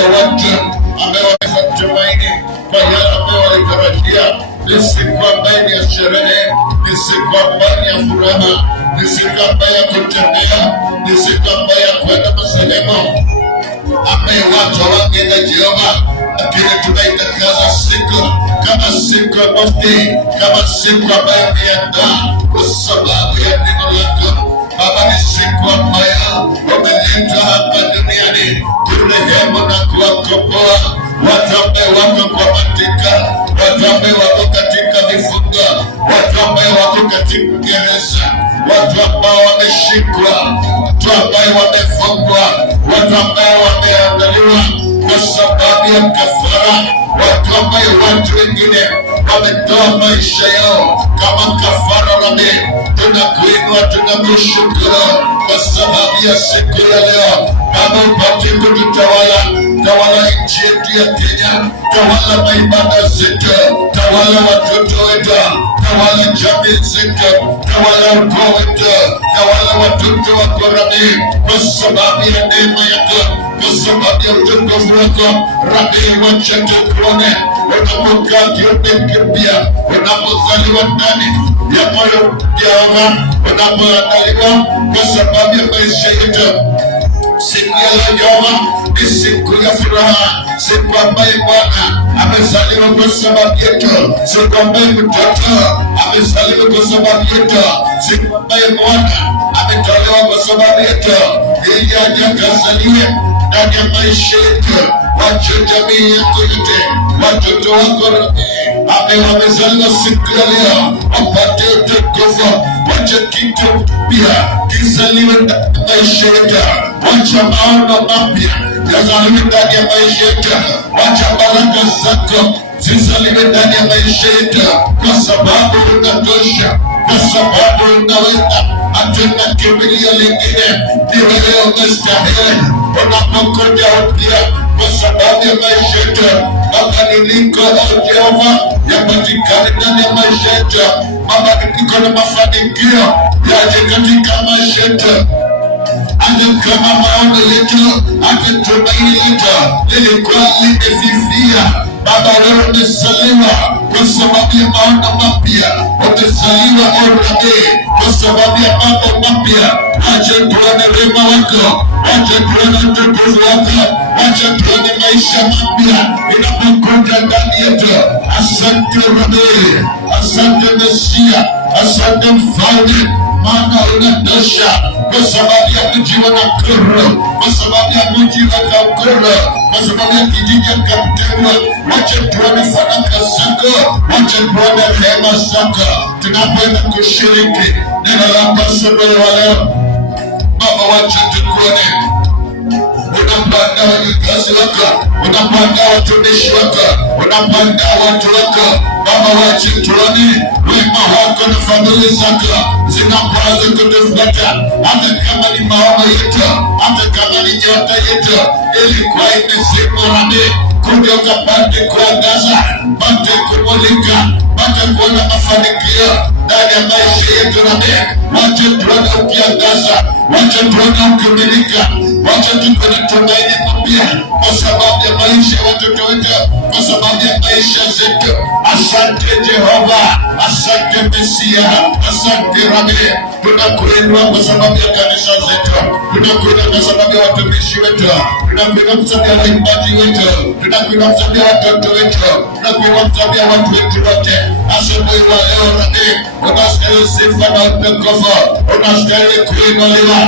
ya watu ambao wamekutumaini kwa yale ambayo walitarajia. Ni siku ambayo ni ya sherehe, ni siku ambayo ni ya furaha, ni siku ambayo ya kutembea, ni siku ambayo ya kwenda maselemo ambayo watu hawangeenda Jehova, lakini tunaitakaza siku kama siku ya mufti, kama siku ambayo imeandaa kwa sababu ya neno lako. Baba, ni siku ambayo umeleta hapa duniani kurehemu na kuwakomboa watu ambao wako kwa mateka, watu ambao wako katika vifungo, watu ambao wako katika gereza, watu ambao wameshikwa, watu ambao wamefungwa, watu ambao wameandaliwa kwa sababu ya kafara, watu ambao watu wengine wametoa maisha yao kama kafara. Rabi, tunakuinua, tunakushukuru kwa sababu ya siku ya leo. Baba, upate kututawala, tawala nchi yetu ya Kenya, tawala maibada zetu, tawala watoto wetu, tawala jamii zetu, tawala ukoo wetu, tawala watoto wako Rabi, kwa sababu ya neema yako, kwa sababu ya utukufu wako Rabi. Wacha tukuone unapokaa kiumbe kipya, unapozaliwa ndani ya moyo Jehova, unapoandaliwa kwa sababu ya maisha yetu. Siku ya leo Jehova ni siku ya furaha, siku ambayo Bwana amezaliwa kwa sababu yetu, siku ambayo mtoto amezaliwa kwa sababu yetu, siku ambayo Bwana ametolewa kwa sababu yetu, ili aje akazaliwe ndani ya maisha yetu. Wacha jamii yako yote, watoto wako Rabi ambao wamezaliwa siku ya leo wapate utukufu. Wacha kitu pia kizaliwe ndani ya maisha yetu. Wacha maono mapya yazaliwe ndani ya maisha yetu. Wacha baraka zako zizaliwe ndani ya maisha yetu, kwa sababu unatosha, kwa sababu unaweza. Hatuna kimbilio lingine, ni wewe unastahili. Unapokuja upya kwa sababu ya maisha yetu, mabadiliko ya Jehova yapatikane ndani ya maisha yetu. Mabadiliko na mafanikio yaje katika maisha yetu. Hata kama maono yetu, hata tumaini letu lilikuwa limefifia, Baba, wewe umezaliwa kwa sababu ya maono mapya, umezaliwa Rabi kwa sababu ya mambo mapya. Wacha tuone wema wako, wacha tuone utukufu wako, wacha tuone maisha mapya inapokuja ndani yetu. Asante Rabi, asante Mesia, asante Mfalme, maana unatosha, kwa sababu ya mji wa Nakuru, kwa sababu ya mji wa Kakuru, kwa sababu ya kijiji cha Kaptembwa. Wacha tuone fanaka zako, wacha tuone rehema zako tunapoenda kushiriki neno lako asubuhi wa leo. Baba, wacha tukuone unapoandaa wakazi wako, unapoandaa watumishi wako, unapoandaa watu wako. Baba, wacha tuone wema wako na fadhili zako zinapoanza kutufuata, hata kama ni maono yetu, hata kama ni nyota yetu ilikuwa imezimwa Rabi, kuja ukapate kuangaza, pate kumulika, pate kuona mafanikio ndani ya maisha yetu Rabi. Wacha tuone ukiangaza, wacha tuone ukimilika, wacha tuone tumaini mpya kwa sababu ya maisha ya watoto wetu, kwa sababu ya maisha zetu. Asante Jehova, asante Mesia, asante Rabi. Tunakuinua kwa sababu ya kanisa zetu, tunakuinua kwa sababu ya watumishi wetu, tunakuinua kwa sababu ya waimbaji wetu, tunakuinua kwa sababu ya watoto wetu, tunakuinua kwa sababu ya watu wetu wote. Asubuhi wa leo Rabi, unastahili sifa na utukufu, unastahili kuinuliwa.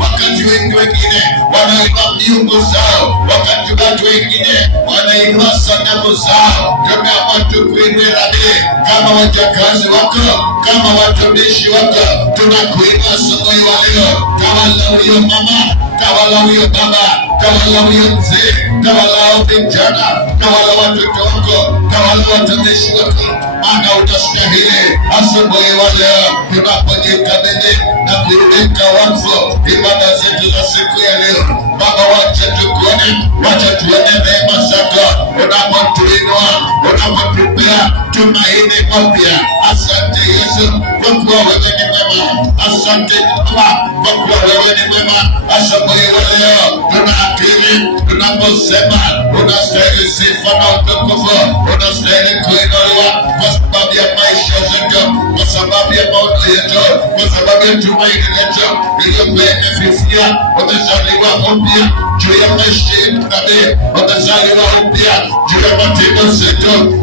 Wakati wengine wanainua miungu zao, wakati watu wengine wanainua sanamu zao, tumeamua tukuinue Rabi kama wajakazi wako, kama watumishi wako. Tunakuinua asubuhi wa leo. Tawala huyo mama, tawala huyo baba, tawala huyo mzee, tawala hao vijana, tawala watoto wako, tawala watumishi wako, maana utastahili. Asubuhi wa leo tunapojikabidhi na kuiweka wakfu ibada zetu za siku ya leo, Baba, wacha tukuone, wacha tuone neema zako unapotuinua, unapotupea tumaini mapya. Asante Yesu kwa kuwa wewe ni mwema. Asante Baba kwa kuwa wewe ni mwema. Asubuhi ya leo tuna akili tunaposema unastahili sifa na utukufu, unastahili kuinuliwa kwa sababu ya maisha zetu, kwa sababu ya maono yetu, kwa sababu ya tumaini letu iliyokuwa imefifia. Umezaliwa upya juu ya maisha yetu nabii, umezaliwa upya juu ya matendo zetu.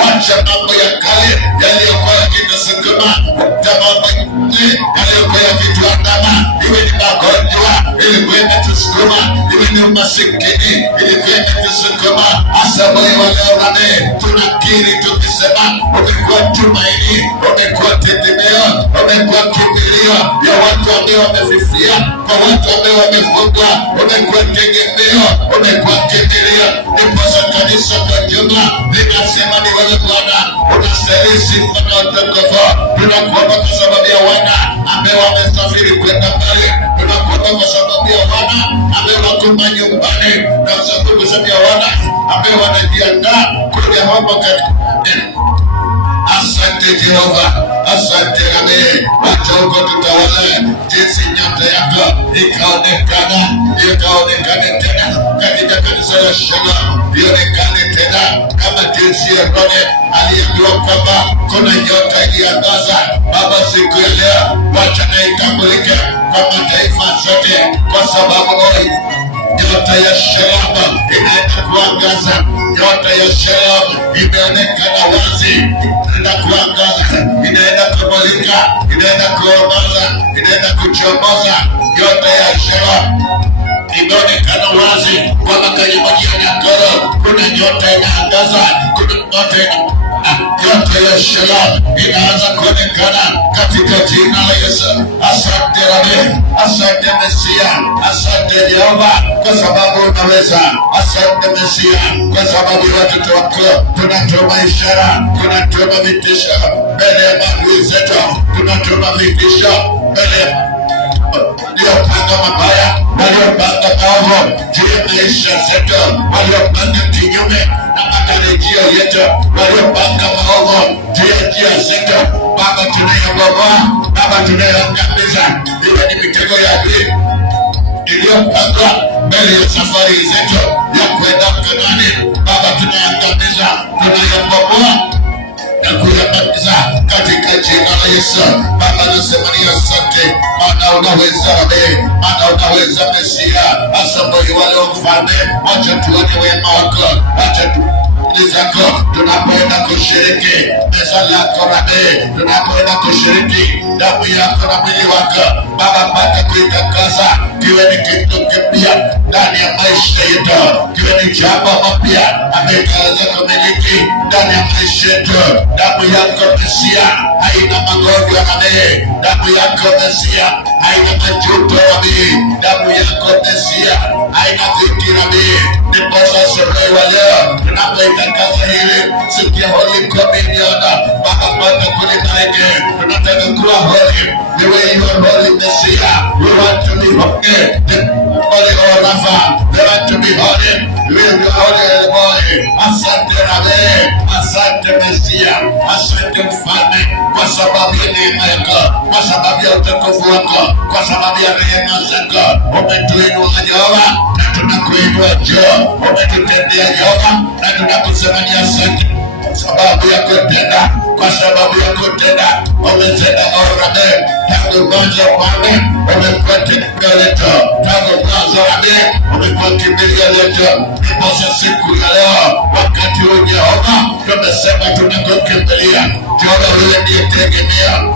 Wacha mambo ya kale yaliyokuwa yakitusukuma, mambo yaliyokuwa yakituandama, iwe ni magonjwa ilikuwa imetusukuma, iwe ni umasikini ilikuwa imetusukuma. Asubuhi ya leo nabii tunakiri tukisema umekuwa tumaini, umekuwa tegemeo, umekuwa kimbilio ya watu ambao wamefifia, kwa watu ambao wamefungwa, umekuwa tegemeo, umekuwa kimbilio. Ndiposa kanisa kwa jumla linasema ni wewe Bwana unastahili sifa na utukufu. Tunakuomba kwa sababu ya wana ambao wamesafiri kwenda mbali, tunakuomba kwa sababu ya wana ambao wako nyumbani, na kwa sababu ya wana ambao wanajiandaa kuja hapo katika. Asante Jehova, asante nabii. Wacha huko tutawala jinsi nyota yako ikaonekane tena katika kanisa la Shalom, ionekane tena kama jinsi Herode aliambiwa kwamba kuna nyota iliangaza. Baba, siku ya leo wacha na itambulike kwa mataifa zote, kwa sababu nyota ya Shalom inaenda kuangaza. Nyota ya Shalom imeonekana wazi, inaenda kuangaza, inaenda kumulika, inaenda kuongoza, inaenda kuchomoza. Nyota ya Shalom imeonekana wazi kwa makanyamoja ya Nyakoro. Kuna nyota inaangaza, kuna nyota ya Shalom inaanza kuonekana katika jina la Yesu. Asante Rabi, asante Mesia, asante Jehova kwa sababu unaweza. Asante Mesia kwa sababu ya watoto wako. Tunatuma ishara, tunatuma vitisho mbele ya maadui zetu, tunatuma vitisho mbele ya waliopanga mabaya, waliopanga maovu juu ya maisha zetu, waliopanga kinyume na matarajio yetu, waliopanga maovu juu ya njia zetu. Baba, tunayobomoa, Baba, tunayoangamiza iwe ni mitego ya adui iliyopangwa mbele ya safari zetu ya kwenda Kanaani. Baba, tunayoangamiza, tunayobomoa na kuyabatiza katika jina la Yesu. Baba, nasema ni asante, maana unaweza Rabi, maana unaweza Mesia. Asubuhi wa leo Mfalme, wacha tuone wema wako, wacha zako tunapoenda kushiriki meza lako Rabi, tunapoenda kushiriki damu yako na mwili wako Baba, pata kuitakasa, kiwe ni kitu kipya ndani ya maisha yetu, kiwe ni jambo mapya amekaanza kumiliki ndani ya maisha yetu. Damu yako Mesia haina magonjwa Rabi, damu yako Mesia haina majuto Rabi, damu yako Mesia haina dhiki Rabi. Ndiposa asubuhi wa leo tunapoitangaza hili siku ya Holy Communion, Baba, pata kulibariki. Tunataka kuwa holy, the way you are holy Mesia. We want to be holy, the holy Orafa. We want to be holy, we are holy Elboy. Asante Rabi, asante Mesia, asante Mfalme kwa sababu ya neema yako, kwa sababu ya utukufu wako, kwa sababu ya rehema zako. Umetuinua Jehova na tunakuinua juu, umetutendea Jehova na tunakusema ni asante kwa sababu ya kutenda, kwa sababu ya kutenda. Umetenda Rabi, tangu mwanzo Bwana umekuwa kimbilio letu, tangu mwanzo Rabi umekuwa kimbilio letu. Ndiposa siku ya leo wakati huu Jehova tumesema tunakukimbilia Jehova, wewe ndiye tegemeo,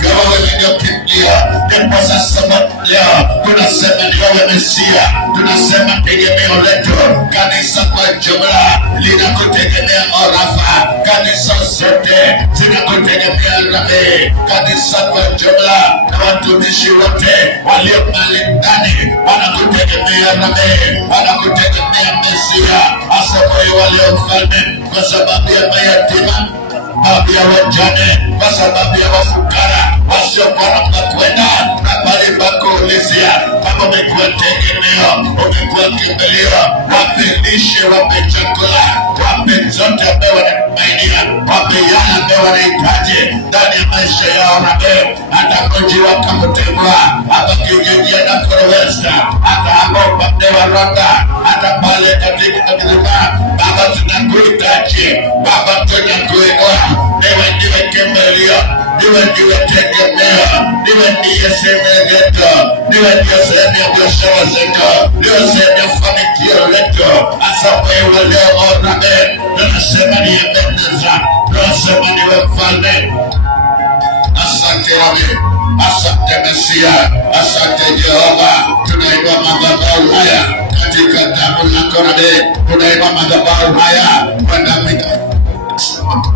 Jehova wewe ndio kimbilio. Ndiposa sababu leo tunasema ni wewe Mesia, tunasema tegemeo letu. Kanisa kwa jumla linakutegemea Orafa, kanisa zote zinakutegemea Rabi, kanisa kwa jumla na watumishi wote walio pale ndani wanakutegemea Rabi, wanakutegemea Mesia. Asubuhi wa leo Mfalme, kwa sababu ya mayatima sababu ya wajane, kwa sababu ya wafukara wasiokuwa na pakwenda na pale pakuulizia. Kama umekuwa tegemeo, umekuwa kimbilio, wape lishe, wape chakula, wape zote ambayo wanatumainia, wape yale ambayo wanahitaji ndani ya maisha yao. Rabe, hata mji wa Kamutengwa, hapa kijiji na Korowesta, hata hapo upande wa Ronda, hata pale katika Kilima, Baba tunakuhitaji, Baba tunakuinua. Wewe ndiwe kimbilio, wewe ndiwe tegemeo, wewe ndiye sehemu yetu, wewe ndiye sehemu ya biashara zetu, wewe sehemu ya fanikio letu. Asubuhi leo Rabe, tunasema ni Ebeneza, tunasema ni Mfalme. Asante Rabe, asante Mesia, asante Jehova. Tunainua madhabahu haya katika damu lako Rabe, tunainua madhabahu haya kwa damu yako,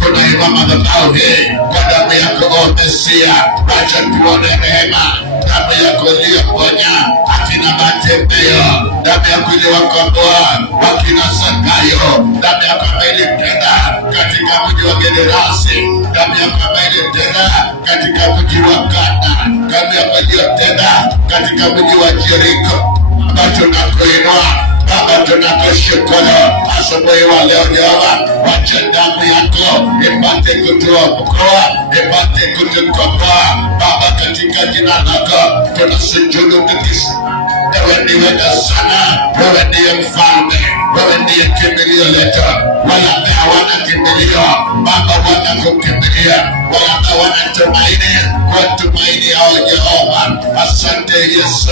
tunainua madhabahu hii kwa damu yako Mesia. Wacha tuone rehema, damu yako iliyoponya akina Matembeo, damu yako iliyowakomboa wakina Zakayo, damu yako ambayo ilitenda katika mji wa Gerasi, damu yako ambayo ilitenda katika mji wa Kana, damu yako iliyotenda katika mji wa Jeriko. Baba tunakuinua, Baba tunakushukuru asubuhi wa leo Jehova. Wacha damu yako ipate kutuokoa, ipate kutukomboa Baba, katika jina lako tunasujudu tukisema wewe ndiwe sana, wewe ndiye Mfalme, wewe ndiye kimbilio letu. Wala hawana kimbilio Baba, wanakukimbilia, wala hawana tumaini, kwa tumaini yao Jehova. Asante Yesu,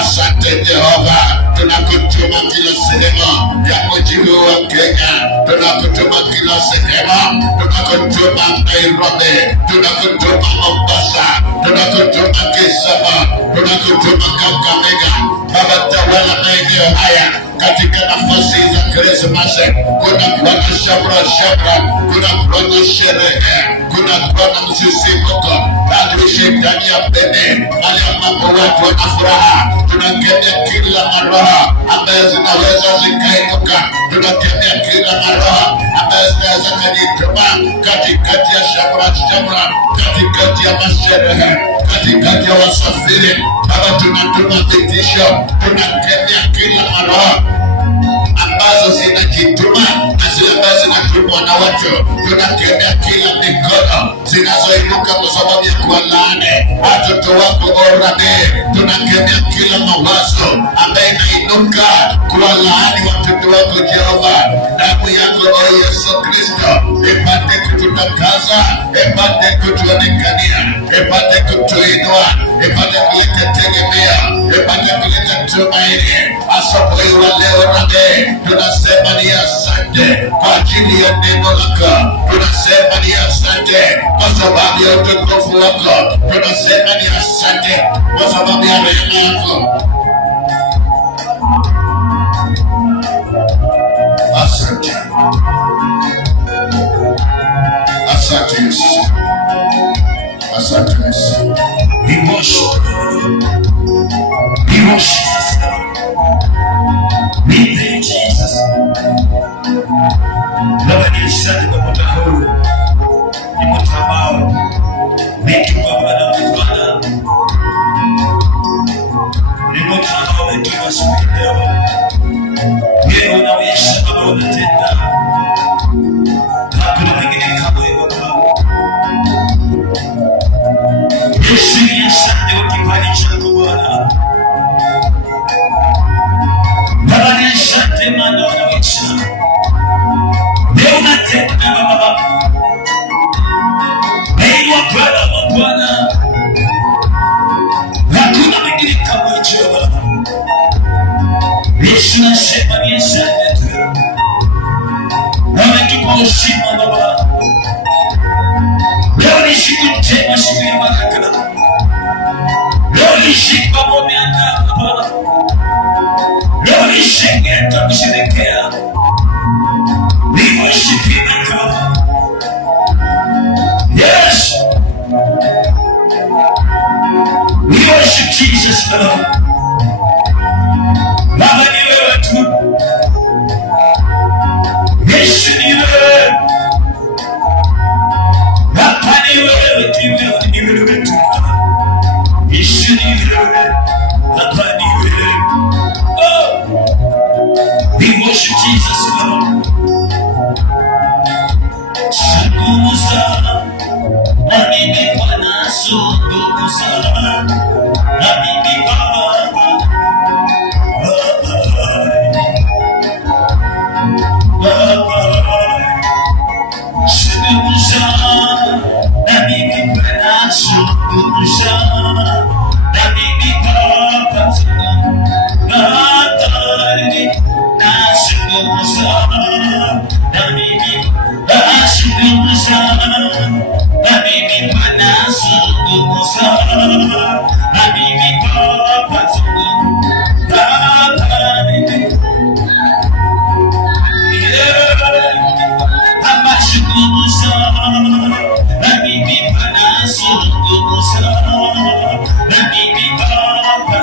asante Jehova. Tunakutuma kila sehemu ya mji huu wa Kenya, tunakutuma kila sehemu, tunakutuma Nairobi, tunakutuma Mombasa, tunakutuma Kisumu, tunakutuma Kakamega. Baba, tawala maeneo haya katika nafasi za Krismasi. Kuna kuwa na shamra, kuna kuwa na sherehe, kuna kuwa na msisimuko, bali shetani ya mbele mali ambapo watu wana furaha. Tunakemea kila maroho ambayo zinaweza zikainuka, tunakemea kila maroho ambayo zinaweza kujituma katikati ya shamra, katikati ya masherehe, katikati ya wasafiri. Baba, tunatuma vitisho, tunakemea kila maroho ambazo zinajituma na zile ambazo zinatumwa na watu. Tunakemea kila mikono zinazoinuka kwa sababu ya kuwalaani watoto wako Rabe. Tunakemea kila mawazo ambayo inainuka kuwalaani watoto wako Jehova. Damu yako Yesu Kristo ipate kututakaza, ipate kutuonekania, ipate kutuinua, ipate kuleta tegemeo, ipate kuleta tumaini. Asubuhi wa leo Rabe, tunasema ni asante kwa ajili ya neno lako, tunasema ni asante kwa sababu ya utukufu wako, tunasema ni asante kwa sababu ya rehema yako. Asante, asante Yesu, asante Yesu. We worship, we worship, we thank Jesus. Baba, ni asante kwa muda huu, ni muda ambao umetupa Bwana, ni muda ambao umetupa siku leo. Wewe unaonyesha Baba, unatenda, hakuna mwingine kama wewe Baba. Yesu, ni asante kwa kibali chako Bwana. Baba, ni asante maana unaonyesha leo unatenda Baba. Wewe Bwana, hakuna mwingine kama wewe Baba. Yesu, nasema ni asante tu. Wametupa uzima Baba. Leo ni siku njema, siku ya baraka. Leo ni siku ambayo umeandaa Baba. Leo ni siku ya kusherehekea. We worship you Baba. Yes, we worship Jesus Baba. Baba, ni wewe tu. Yesu, ni wewe. worship Jesus, Lord. Suguza, Nabini Pana Suguza, Nabini Baba, Suguza, Nabini Pana Suguza, Nabini Baba, Natari, Nasuguza, Nabini Suguza, Nabini Pana Suguza, Nabini Baba, Natari, Amasuguza, Nabini Pana Suguza, Nabini Baba,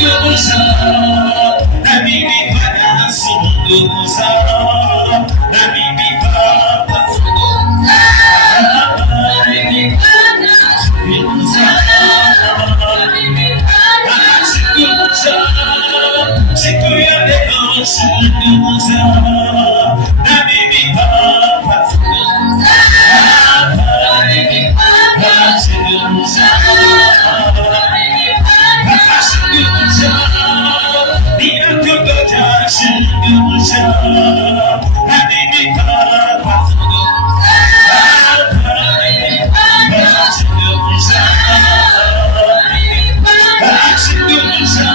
Suguza, Nabini Pana Suguza, Nabini Baba, Sikuya leo suguza, Nabini Baba, suguza, suguza, dia kugoja suguza, Nabini Baba, suguza, suguza,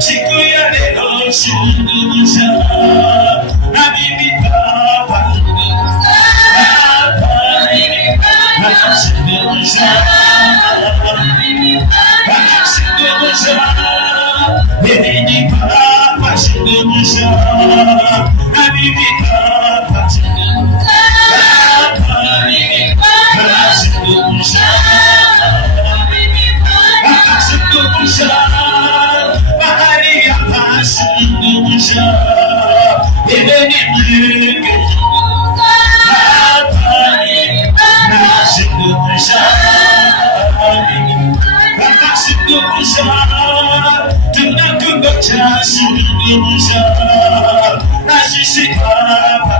Sikuya leo suguza, Nabini Baba, suguza, suguza, Nabini Baba, suguza, Nabini Baba, suguza, suguza, bahari ya suguza, Nabini suguza, tunakungoja suguza, Asisi Baba,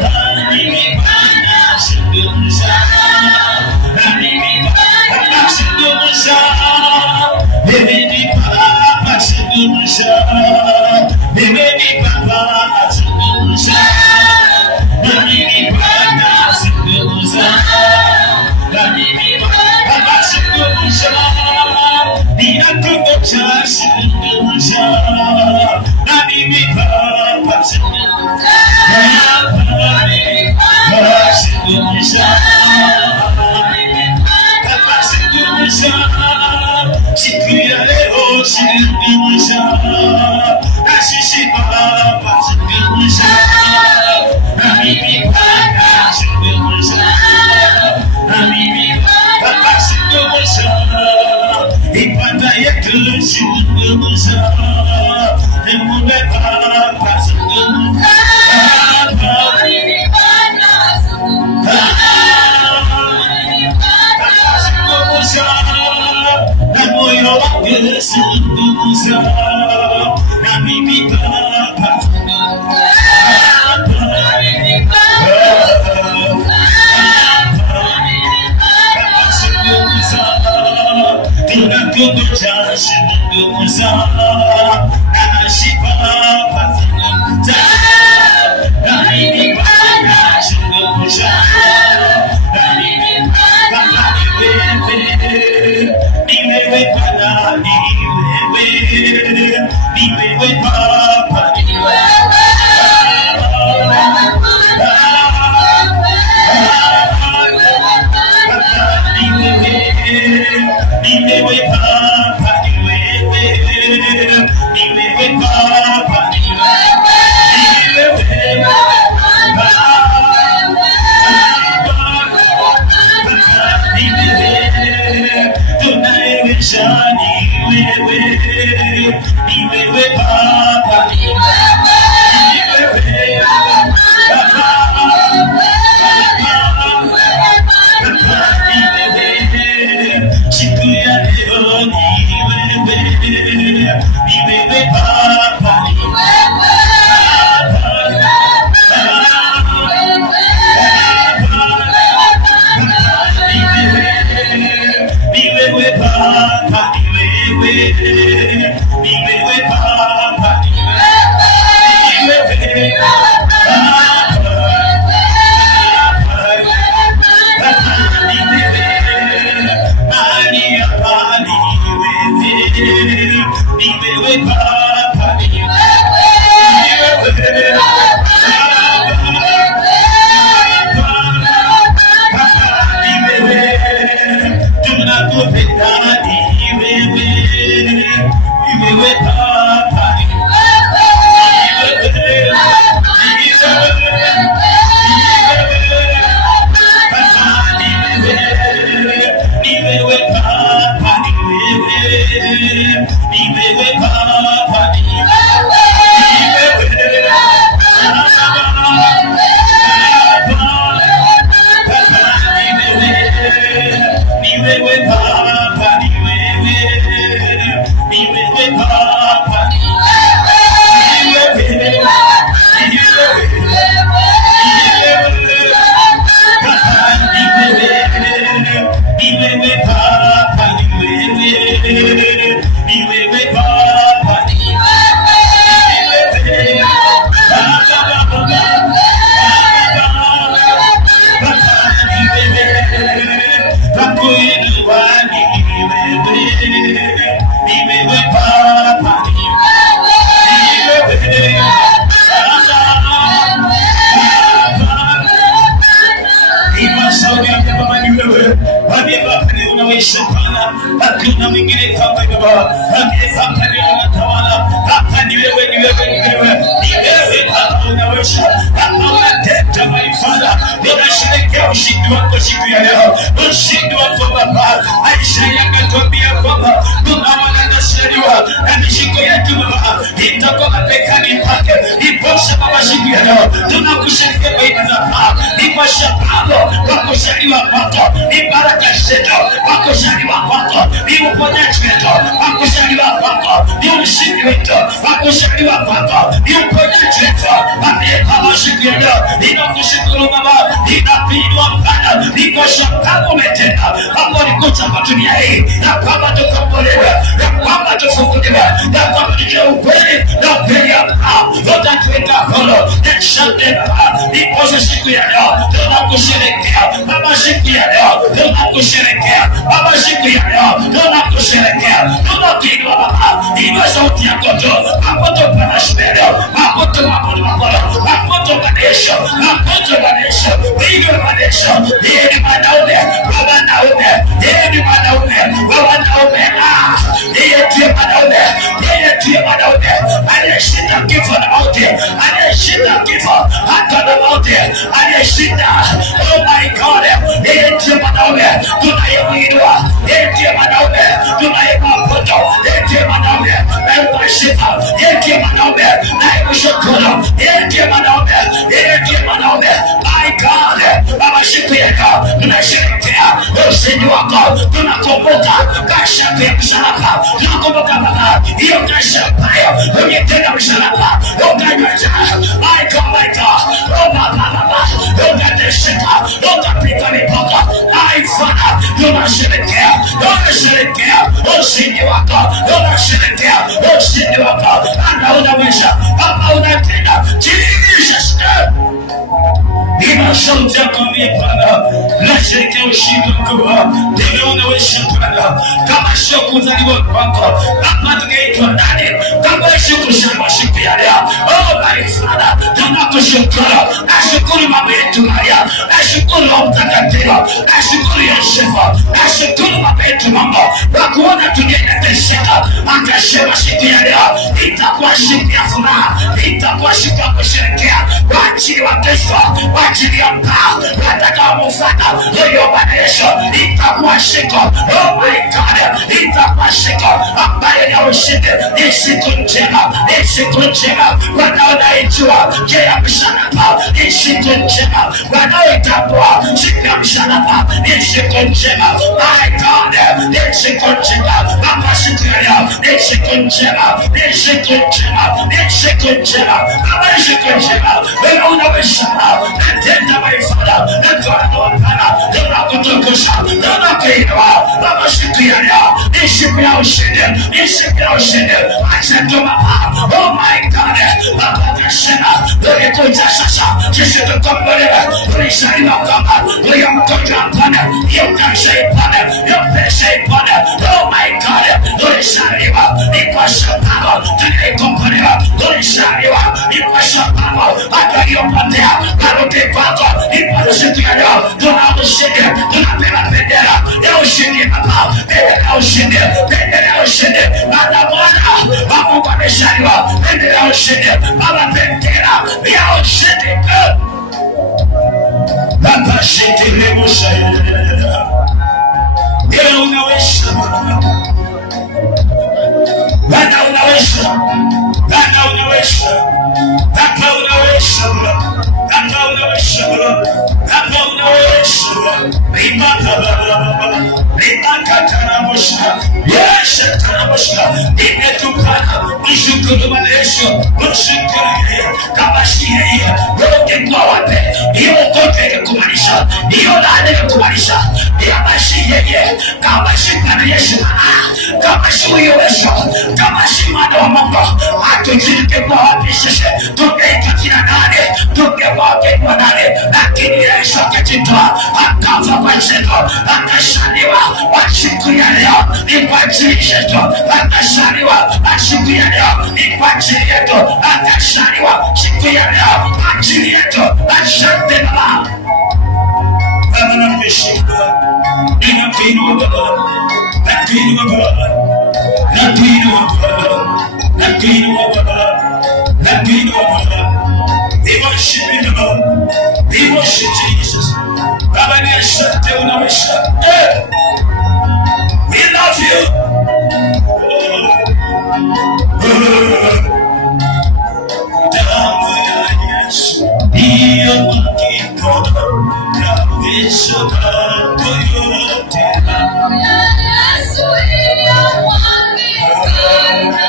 Nabini Baba, suguza, Nabini Baba, suguza, Nabini Baba, suguza, Nabini Baba, suguza, Nabini Baba, suguza, Nabini Baba, suguza, ninakungoja suguza, Nabini Baba, suguza, Nabini Baba, suguza, Baba, suguza, Sikuya leo suguza, Asisi Baba, suguza, Nabini Baba, suguza, Nabini Baba, suguza, ibada yetu suguza, Mungu Baba, suguza, Nabini Baba, suguza, na moyo wangu suguza, Nabini Baba, tunakungoja suguza, Asisi Baba, suguza, Nabini Baba, suguza, Nabini Baba, ni wewe Bwana, ni wewe Baba, ni wewe Baba, ni wewe Baba, ni wewe tunayeweza ni wewe Baba, ni wewe Baba, upendani wewe Baba, hakuna mwingine kama wewe. Hapa ni unatawala, hapa ni wewe, ni wewe hapa unaweza, hapa unatenda maifada. Ninasherehekea ushindi wako siku ya leo, ushindi wako Baba. Aisha yakatuambia kwamba tunaona nasaliwa na mishiko yetu Baba itakuwa mapekani pake. Iposha Baba siku ya leo tunakusherehekea kwa ibada zako, iposha Baba kwa kuzaliwa kwako, ni baraka zetu kwa kuzaliwa kwako, ni uponyaji wetu kwa kuzaliwa kwako, ni ushindi wetu kwa kuzaliwa kwako, ni uponyaji wetu Baba siku ya leo. Ninakushukuru Baba, ninapindwa Bwana, iposha Baba umetenda hapo nikuta kwa dunia hii, na kwamba tukombolewe, na kwamba tufunguliwe, na kwamba tujue ukweli na ukweli hapa utatuweka huru na shangwe Baba. Iposha siku ya leo tunakusherehekea Baba, siku ya leo tunakusherehekea Baba, siku ya leo tunakusherehekea, tunakuinua Baba. Inua sauti yako tu hapo tu Bwana leo, hapo tu mwabudu Bwana, hapo tu manesho, hapo tu manesho, wewe manesho, yeye ni mwanaume, Baba naume, yeye ni mwanaume, Baba naume, yeye ndiye mwanaume, yeye ndiye mwanaume, anayeshinda kifo na mauti, anayeshinda kifo hata na mauti, anayeshinda. Oh my God, yeye ndiye mwanaume tunayemuinua, yeye ndiye mwanaume tunayemwabudu, yeye ndiye mwanaume tunayemheshimu, yeye ndiye mwanaume tunayemshukuru, yeye ndiye mwanaume, yeye ndiye mwanaume. My God, Baba siku ya leo tunasherehekea ushindi wako, tunakumbuka kasha ya msalaba, tunakumbuka Baba hiyo kasha ambayo umetenda msalaba, ukanywa jana. My God, oh Baba, ukateseka, ukapita mipaka. My Father, tunasherehekea ushindi wako, tunasherehekea ushindi wako. Baba unaweza, Baba unatenda. Jesus sauti yako Bwana, nasherehekea ushindi wako. Ndio unaweza Bwana, kama sio kuzaliwa kwako hapa tungeitwa nani? Kama sio kuzaliwa siku ya leo. Oh my Father, tunakushukuru. Nashukuru mama yetu Maria, nashukuru Roho Mtakatifu, nashukuru Yosefu, nashukuru mama yetu mama kwa kuona tungeteseka, akasema siku ya leo itakuwa siku ya furaha, itakuwa siku ya kusherehekea kwa ajili ya Kristo, kwa ajili ya mkao watakaomfuata huyo Bwana Yesu. Itakuwa siku, oh my God, itakuwa siku ambayo ni ushindi. Ni siku njema, ni siku njema wanaonaijua njia ya msalaba, ni siku njema wanaoitambua siku ya msalaba, ni siku njema. My God, ni siku njema Baba, siku ya leo ni siku njema, ni siku njema, ni siku njema Baba, ni siku njema. Wewe unaweza natenda maifada na tunakuona, tunakutukuza, tunakuinua Baba, siku ya leo ni siku ya ushindi, ni siku ya ushindi. Asante Baba, oh my God, Baba nasema tulikuja sasa sisi tukombolewe, tulisaliwa kama huyo mgonjwa apone, hiyo kansa ipone, hiyo presha ipone. Oh my God, tulisaliwa ni kwa sababu tulikombolewa, tulisaliwa ni kwa sababu hata iliyopotea karudi kwako. Ipo siku ya leo tuna ushindi, tunapewa bendera ya ushindi Baba. Endelea ushindi, endelea ushindi. Baba Bwana, Mungu ameshaliwa. Endelea ushindi. Baba bendera ya ushindi. Baba shindi lemusha. Wewe unaweza. Baba unaweza. Baba unaweza. Baba unaweza. Baba unaweza. Baba unaweza. Rimaka Yesu tanamoshka. Imetukana. Mshukuru Bwana Yesu. Mshukuru. Kama si yeye, wote kwa wapi? Hiyo kote kumanisha. Hiyo laana kumanisha. Kama si yeye, kama si Bwana Yesu. Kama si huyo Yesu. Kama si mwana wa Mungu. Hatujike kwa wapi sisi. Tukaita kila nani. Tukewake kwa nani. Lakini Yesu akajitoa. Akafa kwa zetu. Akashaniwa. Siku ya leo ni kwa ajili yetu. Akashaniwa. Siku ya leo ni kwa ajili yetu. Akashaniwa. Siku ya leo kwa ajili yetu. Asante Baba. Baba nakushukuru. Ninakuinua Baba. Nakuinua Baba. Nakuinua Baba. Nakuinua Baba. Nakuinua Baba. We worship you, Lord. We worship Jesus. Baba ni asante unaweza. We love you. Damu ya Yesu ndiyo hakika naweza mambo yote. Damu ya Yesu ndiyo hakika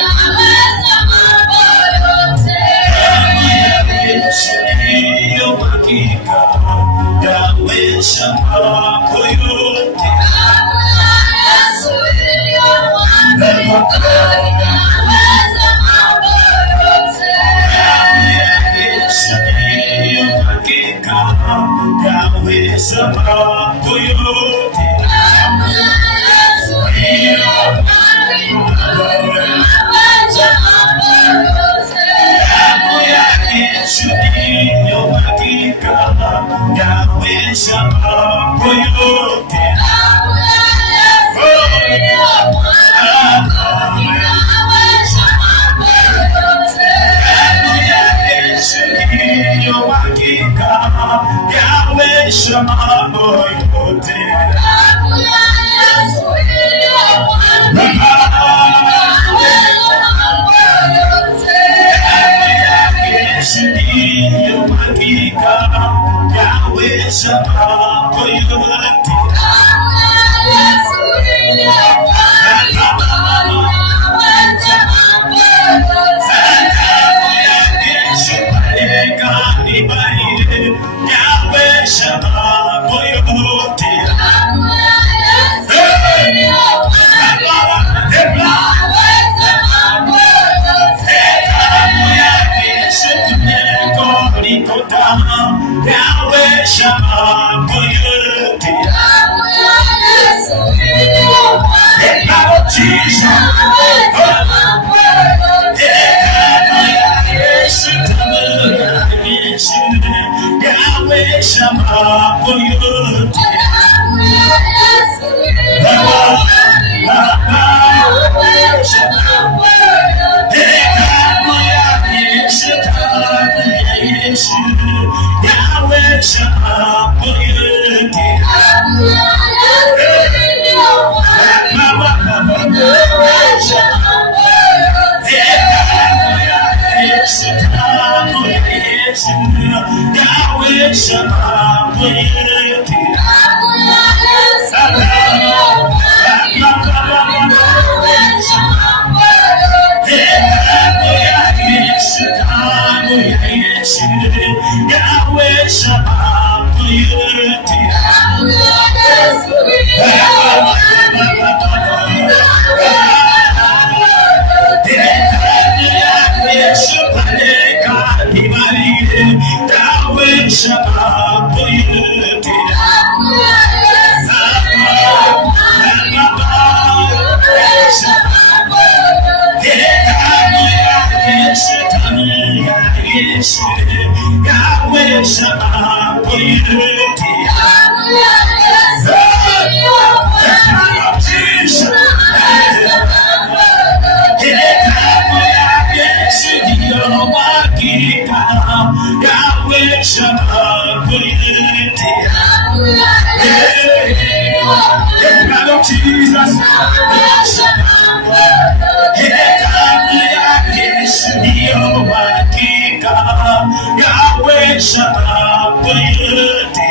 naweza mambo yote. Damu ya Yesu ndiyo hakika naweza mambo yote. Jesus. Damu ya Yesu ndiyo hakika yaweza mambo yote.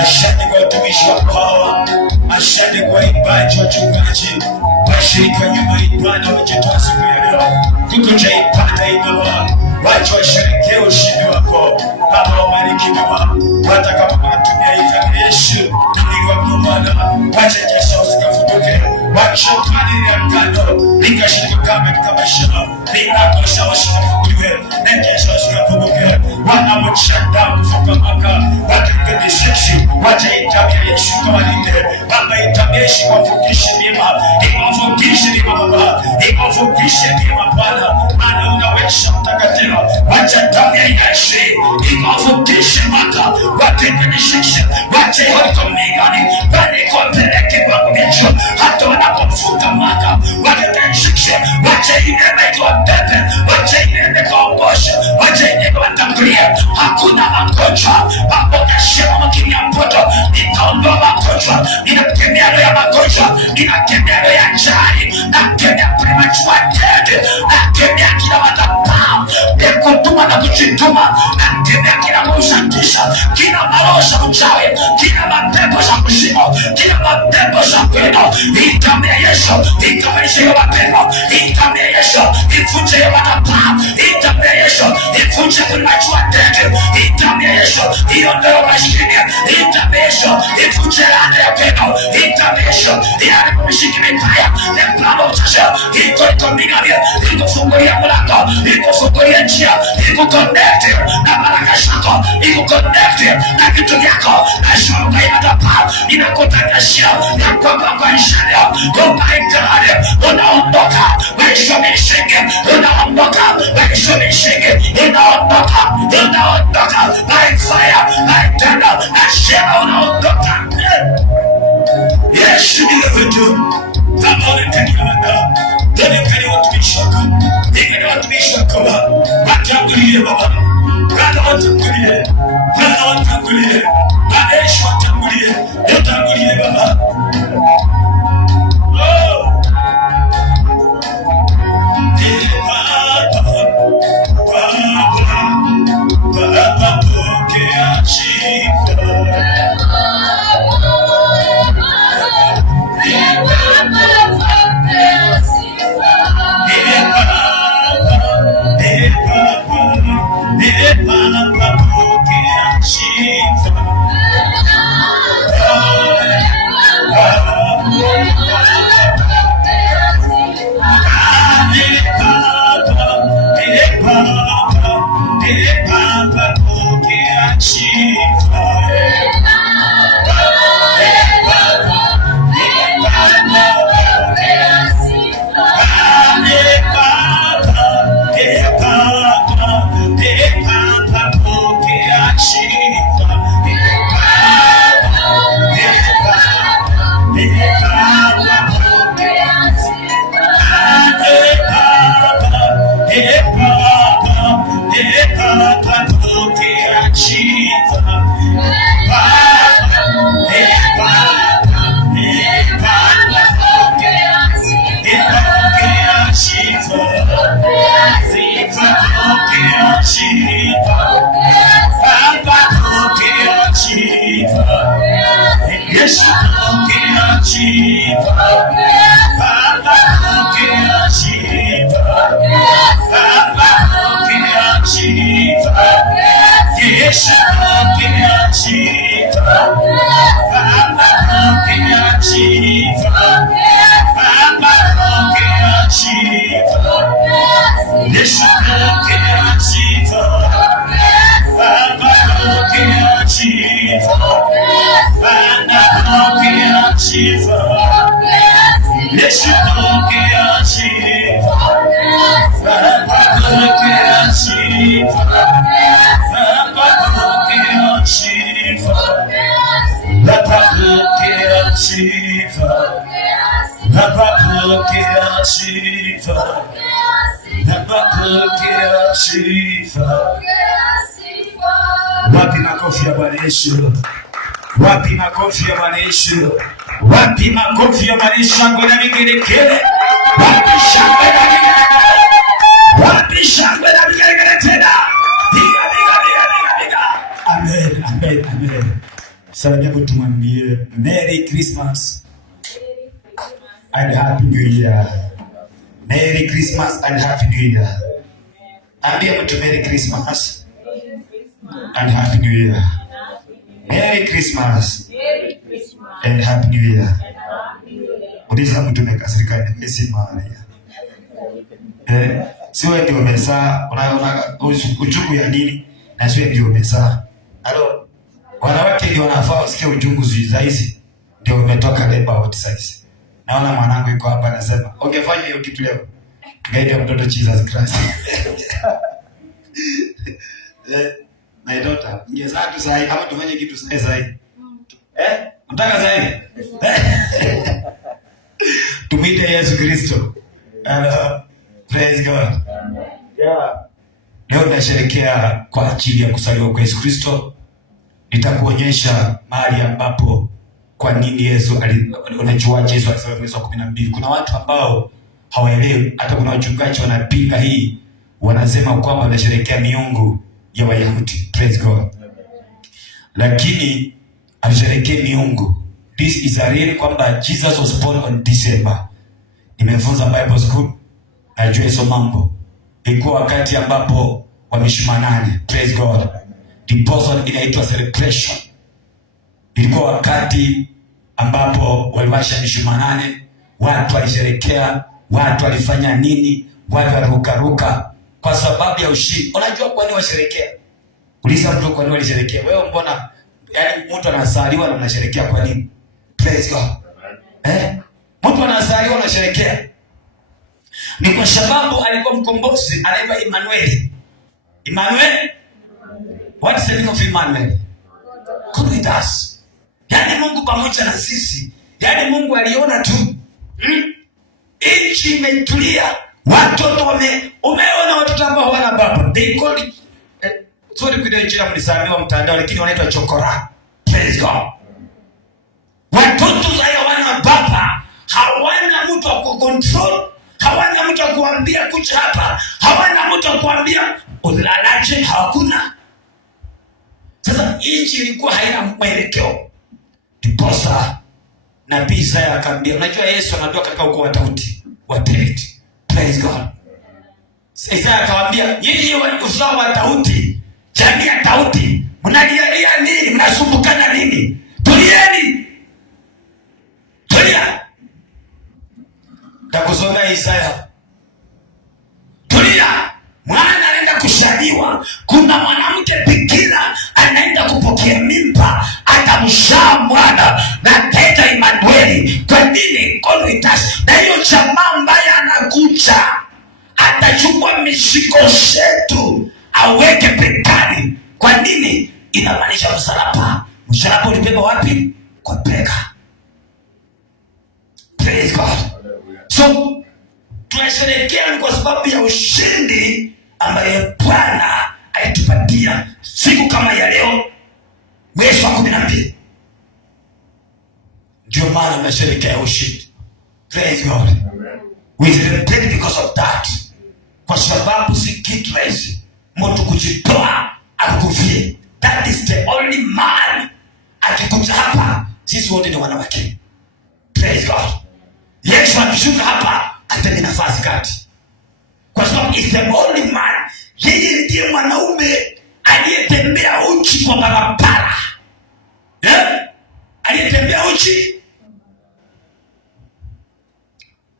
Asante kwa watumishi wako hawa, asante kwa waimbaji, wachungaji, washiriki wa nyumba ya ibada wamejitoa siku ya leo. Tukuja ibada hii Baba, wacha washerehekee ushindi wako. Baba wabariki Baba, watakapo wanatumia hii damu ya Yesu na mwili wako Bwana, wacha jasho usikafutuke, wacha pale ya kando likashika kama maisha linakosha wasikafukuliwe na jasho usikafutuke. Wanapojiandaa kufunga mwaka wa 2026, wacha hii damu ya Yesu kawalinde Baba, itabieshi wafukishe mema, iwafukishe mema Baba, iwafukishe mema Bwana, maana unaweza mtakatifu. Wacha damu ya Yesu iwafukishe mwaka wa 2026, wacha yote migani bali kupeleke kwa mwisho, hata wanapofunga mwaka wa 2026, wacha iende kwa pepe, wacha iende kwa ngosha, wacha iende kwa tambulia. Hakuna magonjwa Baba, nasema makinya mpoto, nitaondoa magonjwa, ninakemea roho ya magonjwa, ninakemea roho ya njari, nakemea premature death, nakemea kila madhabahu ya kutuma na kujituma, nakemea kila kusatisha, kila maroho mchawi, kila mapepo za kuzimu, kila mapepo za kwenda. Damu ya Yesu ikamilishe hiyo mapepo, damu ya Yesu ivunje hiyo madhabahu, damu ya Yesu ivunje premature death, damu ya Yesu iondoe maskini, damu ya Yesu ivunje laana ya kwenda, damu ya Yesu iharibu mishiki mibaya. The blood of Jesus ikufungulia mlango, ikufungulia njia, ikuconnect na baraka zako, ikuconnect na vitu vyako, na shuka ya madhabahu inakutangazia ya kwamba kwa ishara, oh my God, unaondoka maisha mishiki, unaondoka maisha mishiki, unaondoka by fire, by thunder, na shema unaondoka. Yesu ni wetu. Kama unategemea ndio watumishi wako, ndio watumishi wako, watangulie Baba, watangulie, watangulie, Yesu watangulie, watangulie Baba. Wapi makofi ya Bwana Yesu? Wapi makofi ya Bwana Yesu? Wapi makofi ya Bwana Yesu? Shangwe na vigelegele. Wapi shangwe na vigelegele? Wapi shangwe na vigelegele tena? Amen, amen, amen. Salamia and Happy New Year. Merry Christmas and Happy New Year. Ambia mtu Merry Christmas and Happy New Year. Merry Christmas and Happy New Year. Uliza mtu mekasirika nimesema Maria. Siwe ndio umezaa, unaona uchungu ya nini? Na siwe ndio umezaa. Halo. Wanawake ndio wanafaa usikie uchungu hizi. Ndio umetoka labor out size. Naona mwanangu yuko hapa anasema, "Ungefanya hiyo kitu leo." Tukaita mtoto Jesus Christ. My daughter, ungezaa tu sahi ama tufanye kitu sahi. Unataka sahi? Tumite Yesu Kristo. Praise God. Yeah. Leo tunasherehekea kwa ajili ya kuzaliwa kwa Yesu Kristo. Nitakuonyesha mahali ambapo kwa nini Yesu unajua Yesu alisema mwezi wa 12. Kuna watu ambao hawaelewi, hata kuna wachungaji wanapinga hii, wanasema kwamba wanasherehekea miungu ya Wayahudi. Praise God. Lakini alisherehekea miungu. This is a real kwamba Jesus was born on December. Nimefunza Bible school, najua hizo mambo. Ilikuwa wakati ambapo wameshimanane. Praise God. The person inaitwa celebration. Ilikuwa wakati ambapo waliwasha mishumanane, watu walisherehekea, watu walifanya nini, watu walirukaruka kwa sababu ya ushindi. Unajua kwa nini washerehekea? Uliza mtu kwa nini walisherehekea. Wewe mbona yaani mtu anasaliwa na mnasherehekea kwa nini? Praise God. Mtu anasaliwa na sherehekea. Ni kwa sababu alikuwa mkombozi anaitwa Emmanuel. Emmanuel? What is the meaning of Emmanuel? God with us. Yaani Mungu pamoja na sisi. Yaani Mungu aliona tu. Nchi imetulia. Watoto umeona watoto ambao hawana baba. They call it sorry kwa jina mlisamiwa mtandao lakini wanaitwa chokora. Praise God. Watoto zao hawana baba. Hawana mtu wa control. Hawana mtu wa kuambia kuja hapa. Hawana mtu wa kuambia ulalaje, hakuna. Sasa nchi ilikuwa haina mwelekeo. Ndiposa nabii Isaya akamwambia, unajua Yesu anatoka katika ukoo wa Daudi, wa David. Praise God. Isaya akamwambia, nyinyi uzao wa Daudi, jamii ya Daudi, mnalialia nini? Mnasumbukana nini? Tulieni. Tulia. Takusomea Isaya. Tulia. Mwana anaenda kushaliwa. Kuna mwanamke bikira anaenda kupokea mimba, atamzaa mwana na ataita Emmanuel. Kwa nini? God with us. Na hiyo jamaa ambaye anakuja atachukua mishiko zetu aweke pekani. Kwa nini? Inamaanisha msalaba. Msalaba ulibeba wapi? Kwa peka. Praise God. So tunasherehekea kwa sababu ya ushindi ambaye Bwana alitupatia siku kama ya leo mwezi wa 12. Ndio maana tunasherehekea ushindi. Praise God. We celebrate because of that. Kwa sababu si kitu rahisi mtu kujitoa akufie. That is the only man. Akikuja hapa sisi wote ni wanawake. Praise God. Yesu akishuka hapa atende nafasi kati. Kwa sababu is the only man. Yeye ndiye mwanaume aliyetembea uchi kwa barabara. Aliyetembea uchi.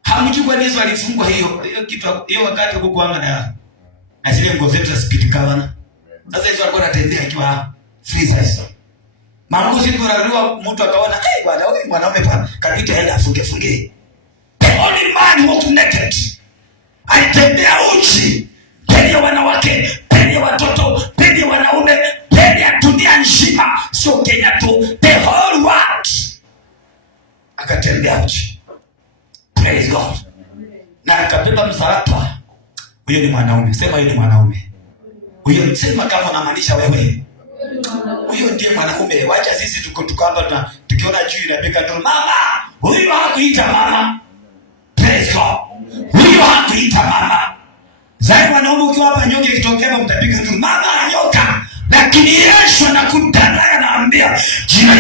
Hamjui kwa nini alifungwa hiyo kitu hiyo wakati huko kuanga na zile nguo zetu za speed cover. Sasa hizo alikuwa anatembea akiwa freezers. Mambo sisi tunarua mtu akaona bwana huyu mwanaume bwana kabisa hela afunge. The only man who was naked. Alitembea uchi. Mbele ya wanawake, mbele ya watoto, mbele ya wanaume, mbele ya dunia nzima, sio Kenya tu, the whole world. Akatembea uchi. Praise God. Na akabeba msalaba. Huyo ni mwanaume. Sema huyo ni mwanaume. Huyo sema kama unamaanisha wewe. Huyo ndiye mwanaume. Wacha sisi tuko hapa tukiona juu inapiga tu mama. Huyo hakuita mama. Praise God. Huyo hakuita mama. Zai wanaume ukiwa hapa nyoka ikitokea mtapiga tu mama nyoka. Lakini Yesu anakutana, anaambia jina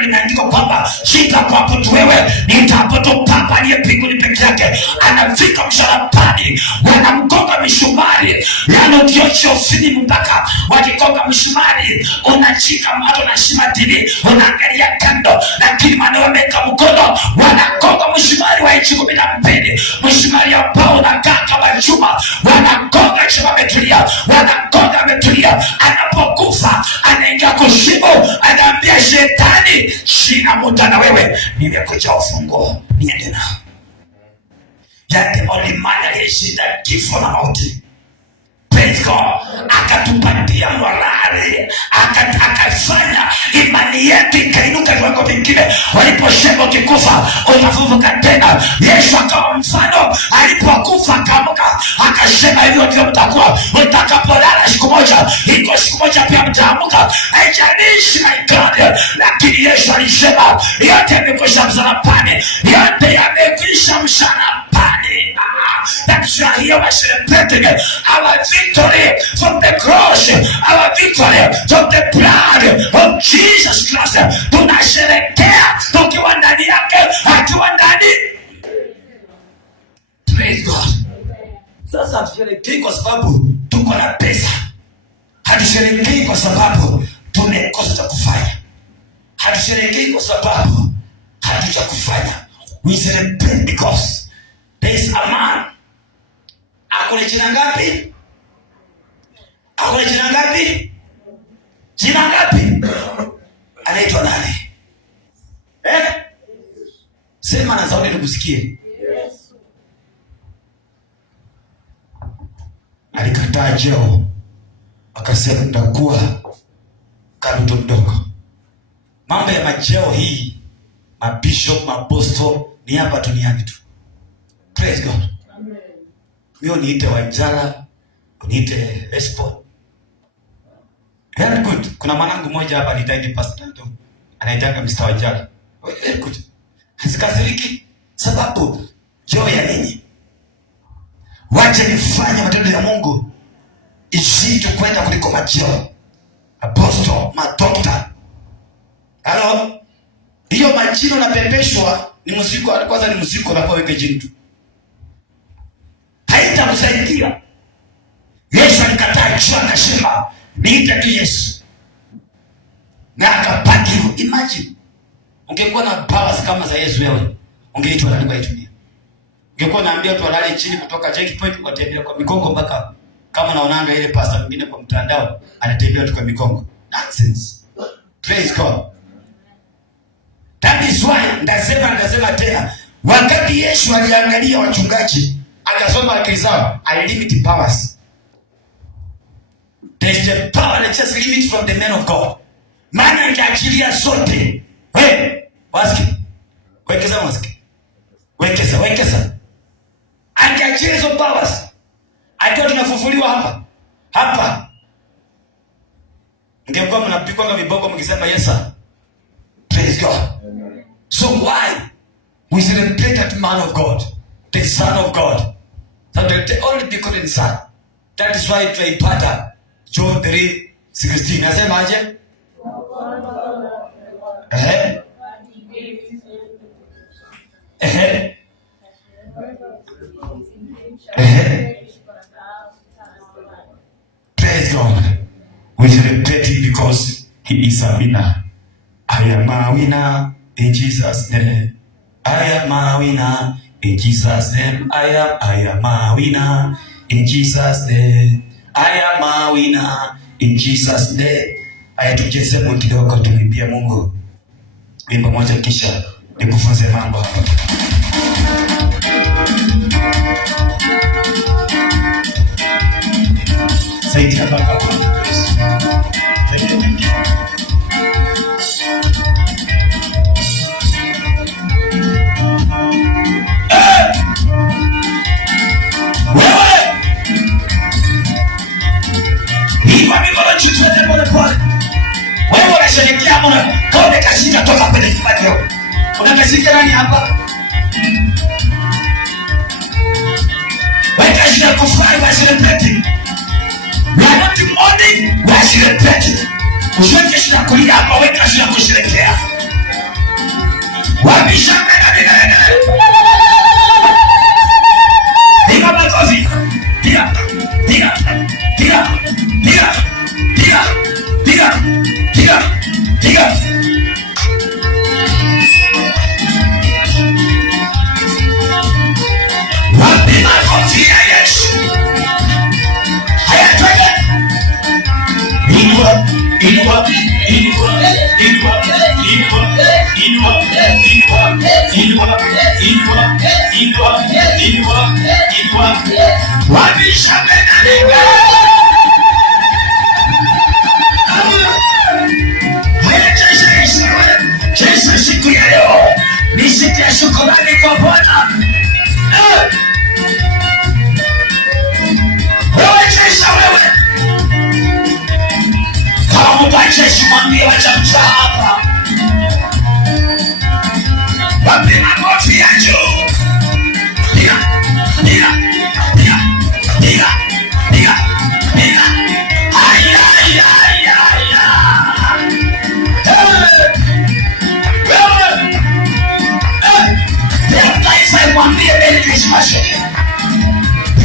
limeandikwa kwamba sitakuabudu wewe, nitaabudu Baba aliye mbinguni peke yake. Anafika msalabani, wanamgonga misumari, yani ukiocha usini mpaka wakigonga misumari unachika mato na shimatini, unaangalia kando, lakini maana wameka mkono, wanagonga misumari wa 12, misumari ambao unakaa kama chuma, wanagonga chuma ametulia, wanagonga ametulia. Anapokufa anaingia kuzimu, anaambia shetani, sina muda na wewe, nimekuja ufunguo, niende nao. Yake olimana aliyeshinda kifo na mauti, praise God, akatupatia morali, akafanya imani yetu ikainuka viwango vingine. Waliposema ukikufa utafufuka tena, Yesu akawa mfano. Alipokufa akaamka, akasema hivyo ndio mtakuwa mtakapolala siku moja, iko siku moja pia mtaamka. Haijalishi na ikani, lakini Yesu alisema yote yamekwisha msalabani, yote yamekwisha msalabani. That's why here we're celebrating our victory from the cross, our victory from the blood of Jesus Christ. Tunasherehekea tukiwa ndani yake, akiwa ndani. Praise God. Sasa hatusherehekei kwa sababu tuko na pesa, hatusherehekei kwa sababu tumekosa cha kufanya, hatusherehekei kwa sababu hatuja kufanya. We celebrate because there is a man. Akuna jina ngapi? Akuna jina ngapi? Jina ngapi? Anaitwa nani? Sema na sauti nikusikie. Yesu. Alikataa cheo, akasema nitakuwa kama mtu mdogo. Mambo ya majeo hii, mabishop, maapostol ni hapa duniani tu. Praise God. Amen. Mimi niite Wanjala, niite Espo. Very good. Kuna mwanangu mmoja hapa anaitwa Pastor Ndo, anaitanga Mr. Wanjala. Very good. Hasikasiriki sababu jeo ya nini? Wacha nifanye matendo ya Mungu isije kwenda kuliko majeo. Apostle, madokta. Hello? Hiyo majino na pepeshwa ni muziki, kwanza ni muziki unapoweka jini tu. Haitamsaidia. Yesu alikataa chua, akasema niite tu Yesu. Na akapaki hivyo. Imagine. Ungekuwa na powers kama za Yesu wewe, ungeitwa nani kwa dunia? Ungekuwa naambia watu walale chini kutoka checkpoint watembea kwa mikongo mpaka kama naonanga ile pastor mwingine kwa mtandao anatembea tu kwa mikongo. Nonsense. Praise God. That is why ndasema tena, wakati Yesu aliangalia wachungaji akasoma akili zao, alilimit powers. There is a power that just limits from the men of God. Maana angeachilia sote. Wasiki. Wekeza wasiki. Wekeza. Angeachilia hizo powers. Akiwa tunafufuliwa hapa. Ngekuwa mnapikwa kwa viboko mkisema Yesu. Praise God. Amen. So why we celebrate that man of God, the Son of God, that the only begotten Son? That is why tunaipata John 3:16. Nasema aje? Praise God. We celebrate him because he is a winner. I am a winner in Jesus' name. I am a winner in Jesus' name. I am a winner in Jesus' name. I am a winner in Jesus' name. Aya, tucheze mwe kidogo, tulimbie Mungu wimbo moja kisha nikufunze mambo hapa. Saidi hapa hapa. Wewe unasherehekea mbona kone kashika toka kwenye kibati yako? Unakashika nani hapa? Wewe kashika kufurahi kwa celebrity. We are not mourning, we are celebrating. Usiweke shida kulia hapa, weka shida kusherekea. Wabisha mena. Piga makofi. Piga. Wapi makofi ya Yesu. Haya twende. Inua. Wabisha mena. Yesu, siku ya leo ni siku ya shukrani kwa Bwana. Wewe Yesu, wewe kama mbache mwambie wacha msaa hapa. Wapi makofi ya juu. Piga. Mwambie Merry Christmas.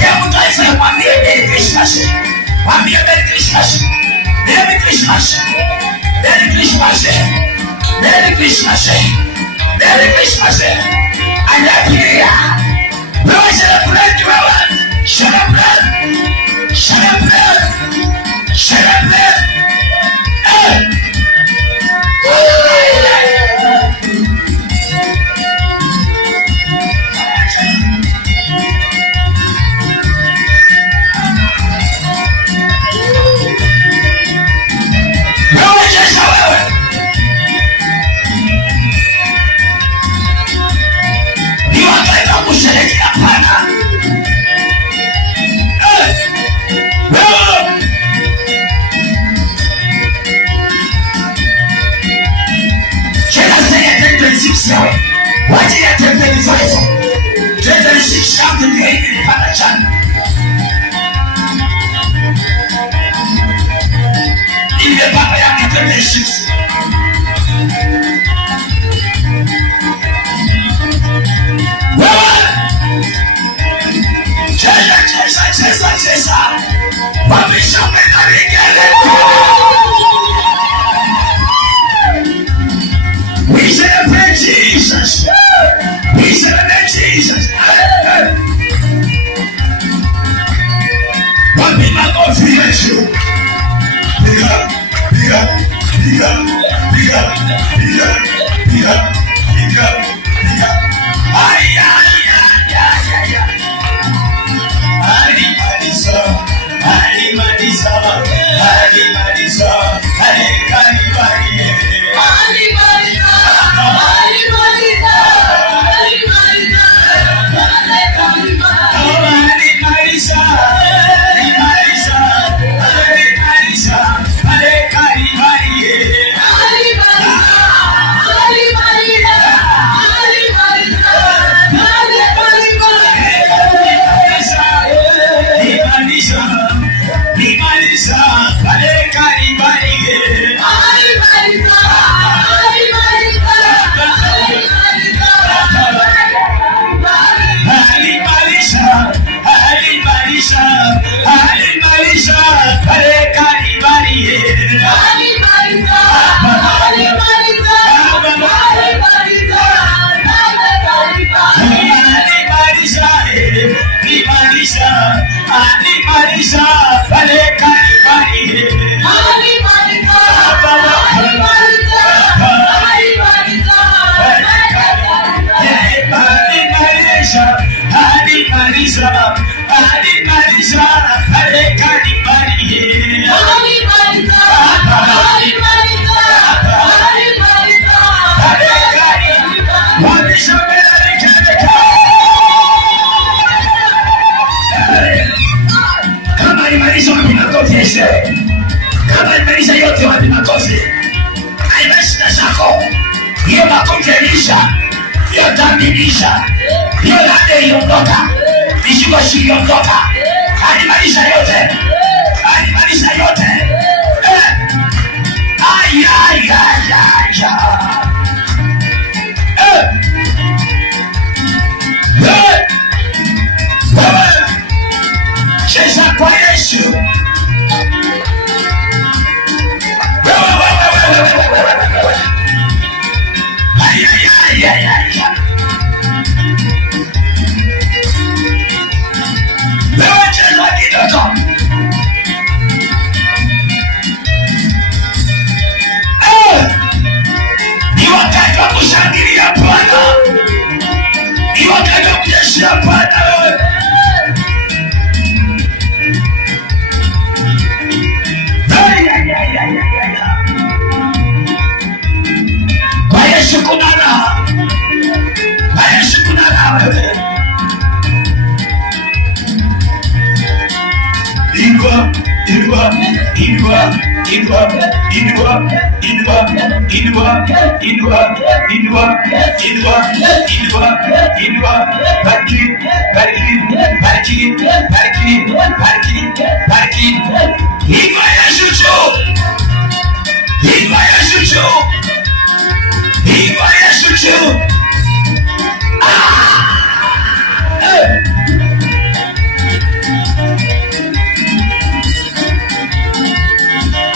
Hebu taifa mwambie Merry Christmas. Mwambie Merry Christmas. Merry Christmas. Merry Christmas. Merry Christmas. Merry Christmas. And Happy New Year. Wewe celebrate wewe. Celebrate. Waje ya tembeni faizo. Tembeni shishamu ndio hivi nipata chana. Ile baba yake tembeni shishu. Cheza. Wabisha mena rigele. We celebrate Jesus. We celebrate Jesus. Wapi makofi Yesu. Piga. Kama imeisha yote wapi makofi? Haimeshika zako. Hiyo makofi ilisha. Hiyo dhambi ilisha. Hiyo dhambi iliondoka. Mishigo iliondoka. Alimalisha yote. Cheza kwa Yesu. Wewe cheza kidogo. Ni wakati wa kushangilia Bwana. Ni wakati wa kunyeshea Bwana. Kwa Yesu kuna raha. Kwa Yesu kuna raha wewe. Inua, inua, inua, inua, inua, inua, inua, inua, inua, inua, inua, inua, bariki, bariki, bariki, bariki, bariki, bariki. Inua Yesu juu. Inua Yesu juu. Inua Yesu juu.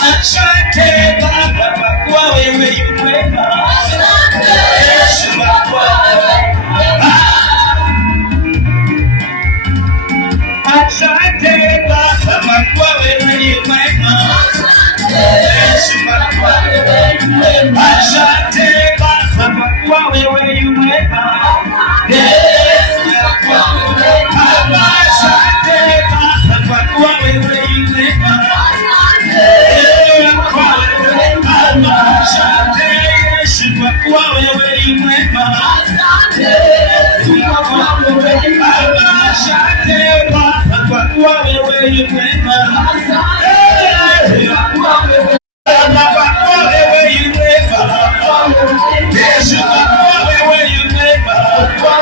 Asante Baba kwa kuwa wewe yu mwema. Yesu kwa kuwa asante Baba kwa kuwa wewe yu mwema. Yesu kwa kuwa wewe yu mwema. Asante Baba kwa kuwa wewe yu mwema. Yesu kwa kuwa wewe yu mwema. Asante Baba kwa kuwa wewe yu mwema. Asante Yesu kwa kuwa wewe yu mwema. Asante Baba kwa kuwa wewe yu mwema. Baba kwa kuwa wewe yu mwema. Yesu kwa kuwa wewe yu mwema. Baba kwa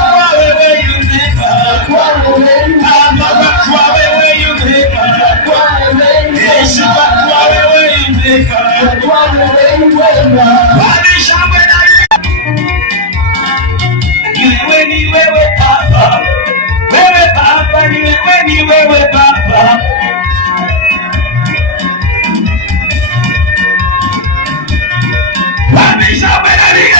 kuwa wewe yu mwema. Baba kwa kuwa wewe yu mwema. Yesu kwa kuwa wewe yu mwema. Wani shangwe na wewe ni wewe Baba. Wewe Baba ni wewe ni wewe Baba. Wani shangwe na wewe.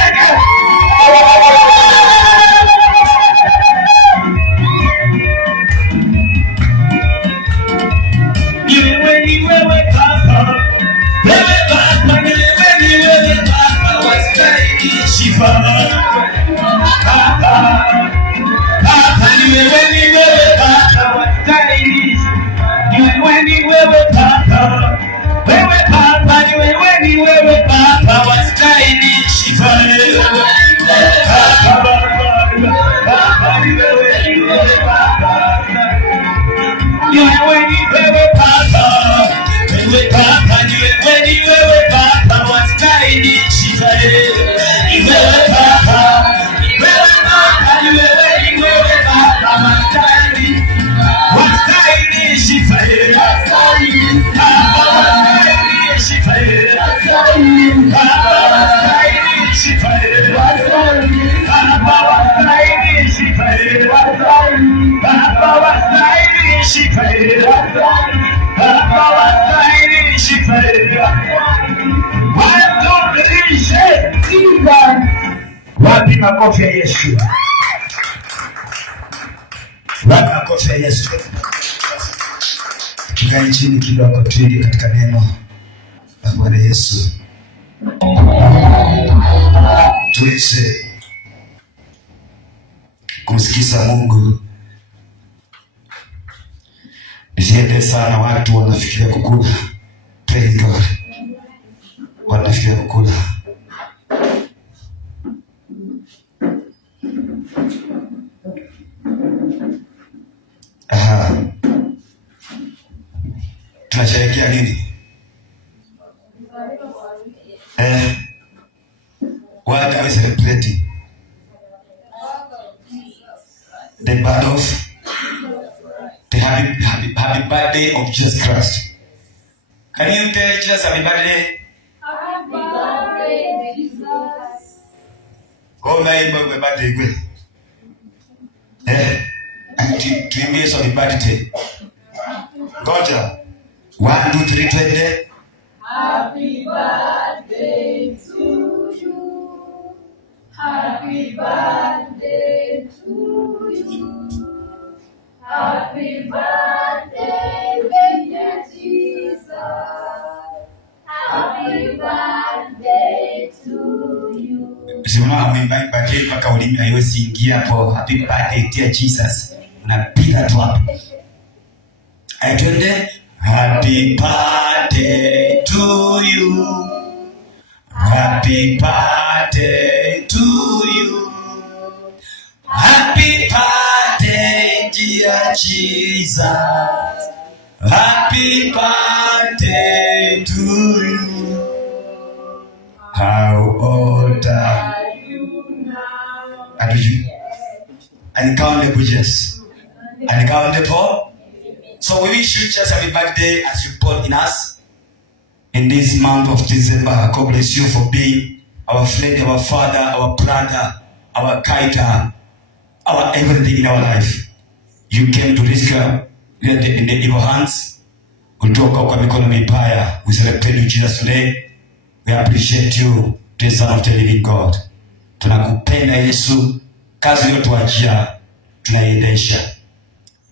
Wapi makofi ya Yesu? Wapi makofi ya Yesu? Tukae chini kidogo tuingie katika neno la Bwana Yesu. Tuweze kumsikiza Mungu. Nisiende sana, watu wanafikiria kukula. Praise God. Wanafikiria kukula. Tunasherehekea nini? What are we celebrating? The birth of the happy birthday of Jesus Christ. Can you tell Jesus happy birthday? Naimba umebate igwe. Tuimbie so birthday. Ngoja. 1 2 3 twende. Happy birthday to you. Happy birthday to you. Happy birthday, baby Jesus. Happy birthday to you. Sema amembai birthday mpaka ulimi haiwezi ingia hapo. Happy birthday dear Jesus. Unapiga tu hapo. Twende. Happy birthday to you. Happy birthday to you. Happy birthday dear Jesus. Happy birthday to you. How old are you now? Are you? Uncountable, yes. Uncountable. So we wish you just happy birthday as you born in us in this month of December. God bless you for being our friend, our father, our brother, our guide, our everything in our life. You came to rescue in the evil hands. Kutoka kwa mikono mibaya. We celebrate you Jesus today. We appreciate you, the Son of the living God. Tunakupenda Yesu. Kazi iliyotuachia tunaiendesha.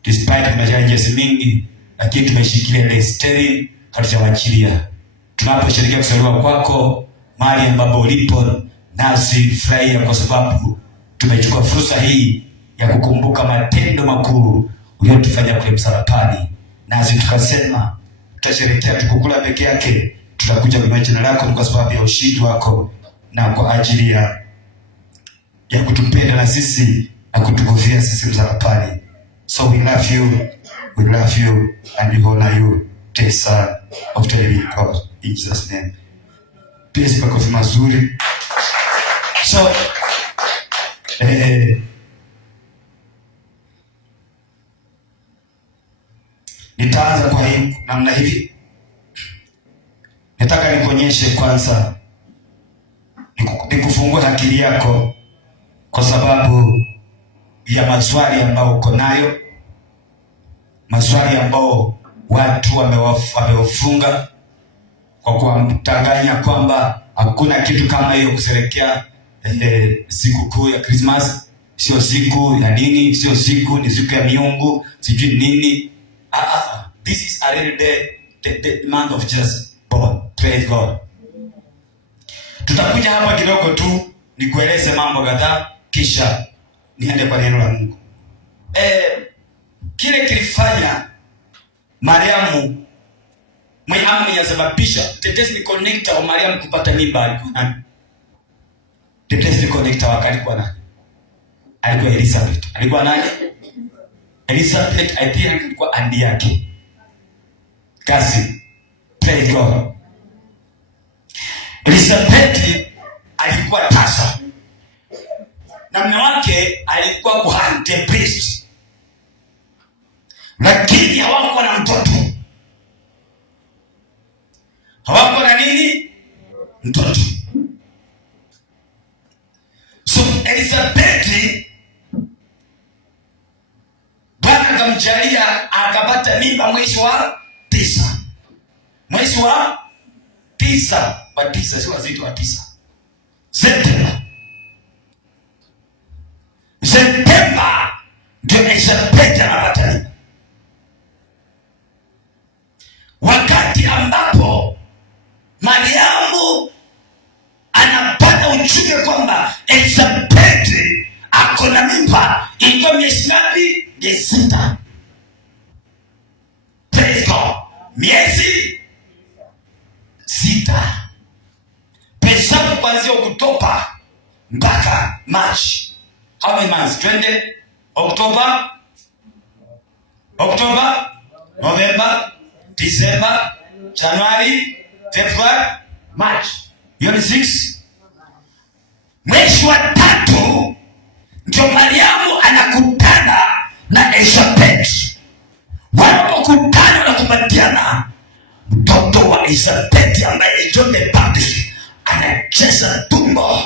Despite kuna challenges mingi, lakini tumeshikilia ile steering, hatujawachilia. Tunaposherehekea kuzaliwa kwako mahali ambapo ulipo, nasi furahia kwa sababu tumechukua fursa hii ya kukumbuka matendo makuu uliyotufanya kule msalabani. Nasi tukasema tutasherehekea tukukula peke yake, tutakuja kwa jina lako kwa sababu ya ushindi wako na kwa ajili ya kutupenda na sisi na kutukufia sisi msalabani. So we love you, and we honor you, the Son of the living God, in Jesus' name. Please makofi mazuri. So, nitaanza kwa hii namna hivi. Nataka nikuonyeshe kwanza, nikufungue akili yako kwa sababu ya maswali ambayo uko nayo, maswali ambao watu wamewafunga kwa kuwatanganya kwamba hakuna kitu kama hiyo kusherehekea siku kuu ya Christmas. Sio siku ya nini, sio siku, ni siku ya miungu, sijui nini. This is a real day, the month of Jesus born. Praise God. Tutakuja hapa kidogo tu nikueleze mambo kadhaa kisha niende kwa neno la Mungu. Kile kilifanya Mariamu yasababisha the destiny connector wa Mariamu kupata mimba alikuwa nani? The destiny connector alikuwa nani? Alikuwa Elizabeth. Alikuwa nani? Elizabeth, I think alikuwa andi yake. Kazi. Praise God. Elizabeth alikuwa tasa. Na mume wake alikuwa kuhani, the priest. Lakini hawakuwa na mtoto. Hawakuwa na nini? Mtoto. So Elizabeth Bwana akamjalia akapata mimba mwezi wa 9. Mwezi wa 9. Wa 9 sio wazito wa 9. Septemba ndio Elizabeth anapata mimba. Wakati ambapo Mariamu anapata ujumbe kwamba Elizabeth ako na mimba, ilikuwa miezi ngapi? Miezi 6. Praise God. Miezi 6. Hesabu kuanzia Oktoba mpaka March. How many months? 20? October, November, December, January, February, March. Hiyo ni 6. Mwezi wa 3 ndio Mariamu anakutana na Elizabeth. Wanapokutana na kubatiana, mtoto wa Elizabeth ambaye John the Baptist anacheza tumbo.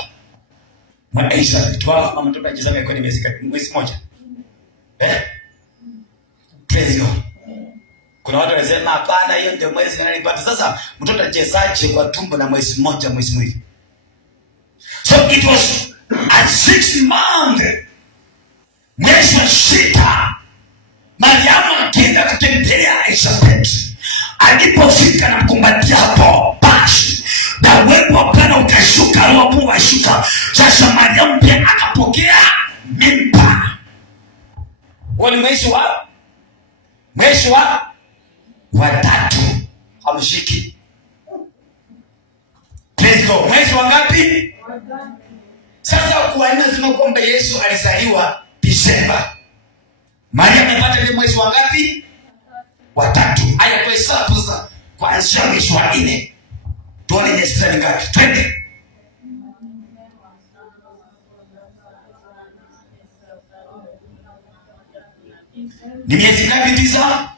Elizabeth wao mama mtoto ajizaga kwa mwezi mmoja. Praise God. Kuna watu wanasema hapana, hiyo ndio mwezi nalipata. Sasa mtoto achezaje kwa tumbo na mwezi mmoja, mwezi mwili? So it was at 6 months. Mwezi wa 6 Mariamu akienda kutembelea Elizabeth. Alipofika na kumbatia hapo, basi na uwepo wa Bwana ukashuka, roho wa Mungu akashuka. Sasa Mariamu pia akapokea mimba. Wale mwezi wa 3 hamshiki. Praise God. Mwezi wa ngapi? Sasa kwa nini nasema kwamba Yesu alizaliwa Disemba? Maria amepata ile mwezi wa ngapi? Wa 3. Haya kwa hesabu sasa kuanzia mwezi wa 4. Tuone ni mstari ngapi? Twende. Ni miezi ngapi tisa?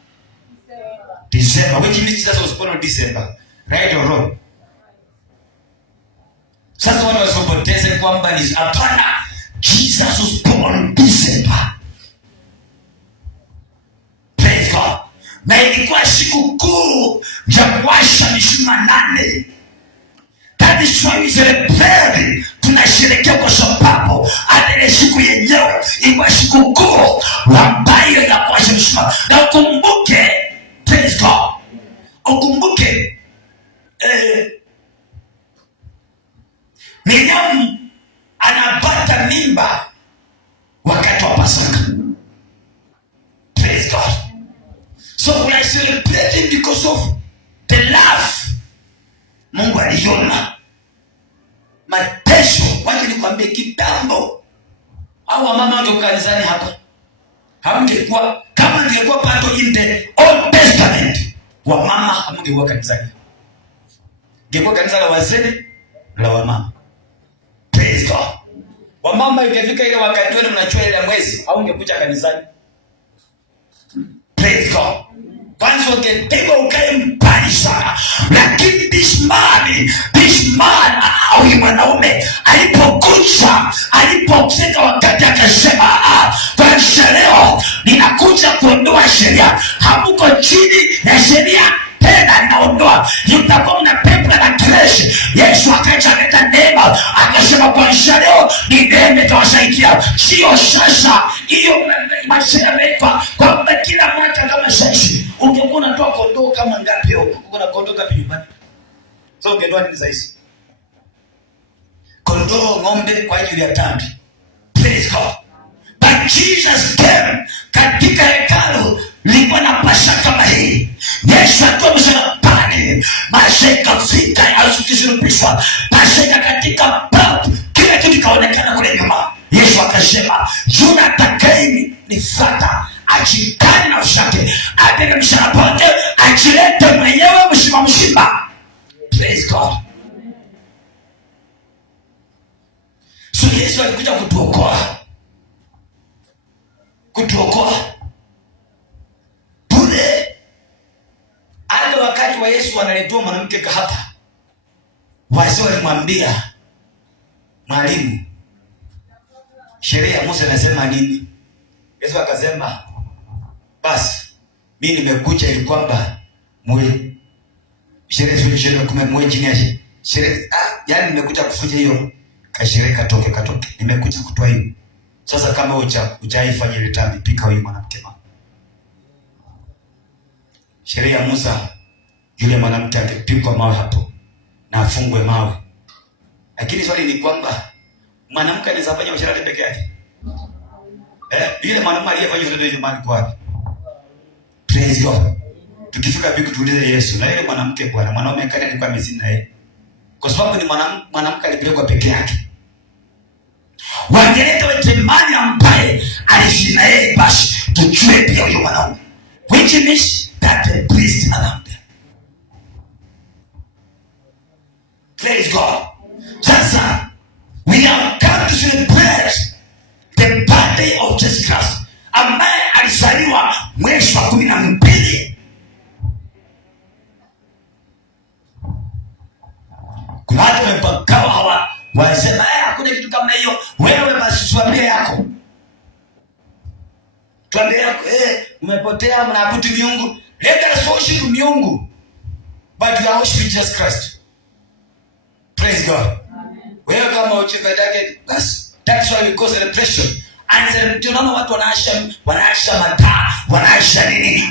December. Which means Jesus was born on December. Right or wrong? Sasa watu wasipoteze kwamba ni hapana, Jesus was born on December. Praise God. Na ilikuwa siku kuu ya kuwasha mishumaa 8. That is why we celebrate. Tunasherehekea kwa sababu ile siku yenyewe ilikuwa siku kuu ambayo ya kuwasha mishumaa. Na ukumbuke, praise God, ukumbuke Miriam anapata mimba wakati wa Pasaka. Praise God. So we are celebrating because of the love Mungu aliona. Mateso, wacha nikwambie kitambo. Au mama ndio kanisani hapa. Hamngekuwa kama ningekuwa pato in the Old Testament. Wa mama hamngekuwa kanisani. Ngekuwa kanisa la wazee la wa mama. Praise God. Wa mama ikifika ile wakati wenu mnachua ile mwezi au ungekuja kanisani. Praise God. Kwanza ukitego ukae mbali sana. Lakini this man au mwanaume alipokuja, alipofika wakati akasema kwanza leo ninakuja kuondoa sheria. Hamuko chini ya sheria tena, naondoa. Yutakuwa na pepo na kreshi. Yesu akaja neema, akasema kwanza leo ni neema itawasaidia. Sio sasa hiyo masheria mefa kwa kila mwaka kama sasa. Ungekuwa unatoa kondoo kama ngapi huko? Kuna kondoo ngapi nyumbani? So ungetoa nini sasa? Kondoo, ng'ombe kwa ajili ya dhambi. Praise God. But Jesus came katika hekalu lilikuwa na Pasaka kama hii. Yesu alikuwa msalabani. Maseka vita alizokishirikishwa. Pasaka katika babu. Kila kitu kaonekana kule nyuma. Yesu akasema, yule atakayenifuata achikane na ushake, abebe msalaba wake, ajilete mwenyewe mzima. Praise God. So Yesu alikuja kutuokoa bure. Hata wakati wa Yesu analetoa mwanamke kahaba, wazee walimwambia, mwalimu, sheria ya Musa inasema nini? Yesu akasema, basi mimi nimekuja ili kwamba sheria kumemwe chini ya sheria. Yani nimekuja kufuja hiyo kasheria katoke. Nimekuja kutoa hiyo. Sasa kama hujaifanya ile dhambi, pika huyu mwanamke mama. Sheria ya Musa, yule mwanamke angepigwa mawe hapo na afungwe mawe. Lakini swali ni kwamba mwanamke anaweza fanya usharati peke yake? Yule mwanamke aliyefanya usharati nyumbani kwa wapi? Praise God. Tukifika biku tuulize Yesu, na yule mwanamke bwana, mwanaume kani alikuwa amezini na yeye? Kwa sababu ni mwanamke alipelekwa peke yake. Wangeleta wetemani ambaye alizini na yeye, basi tujue pia huyo mwanaume. Which means that the priest around them. Praise God. Sasa, we have come to celebrate the birthday of Jesus Christ, ambaye alizaliwa mwezi wa 12. Kuna watu wamepakawa hawa wasema inakuja kitu kama hiyo, wewe basi tuambie yako. Tuambie yako, umepotea mnaabudu miungu. Let us worship miungu. But we are worshiping Jesus Christ. Praise God. Amen. Wewe kama uchefadake, that's why we go celebration. And tunaona watu wanaasha mataa, wanaasha nini.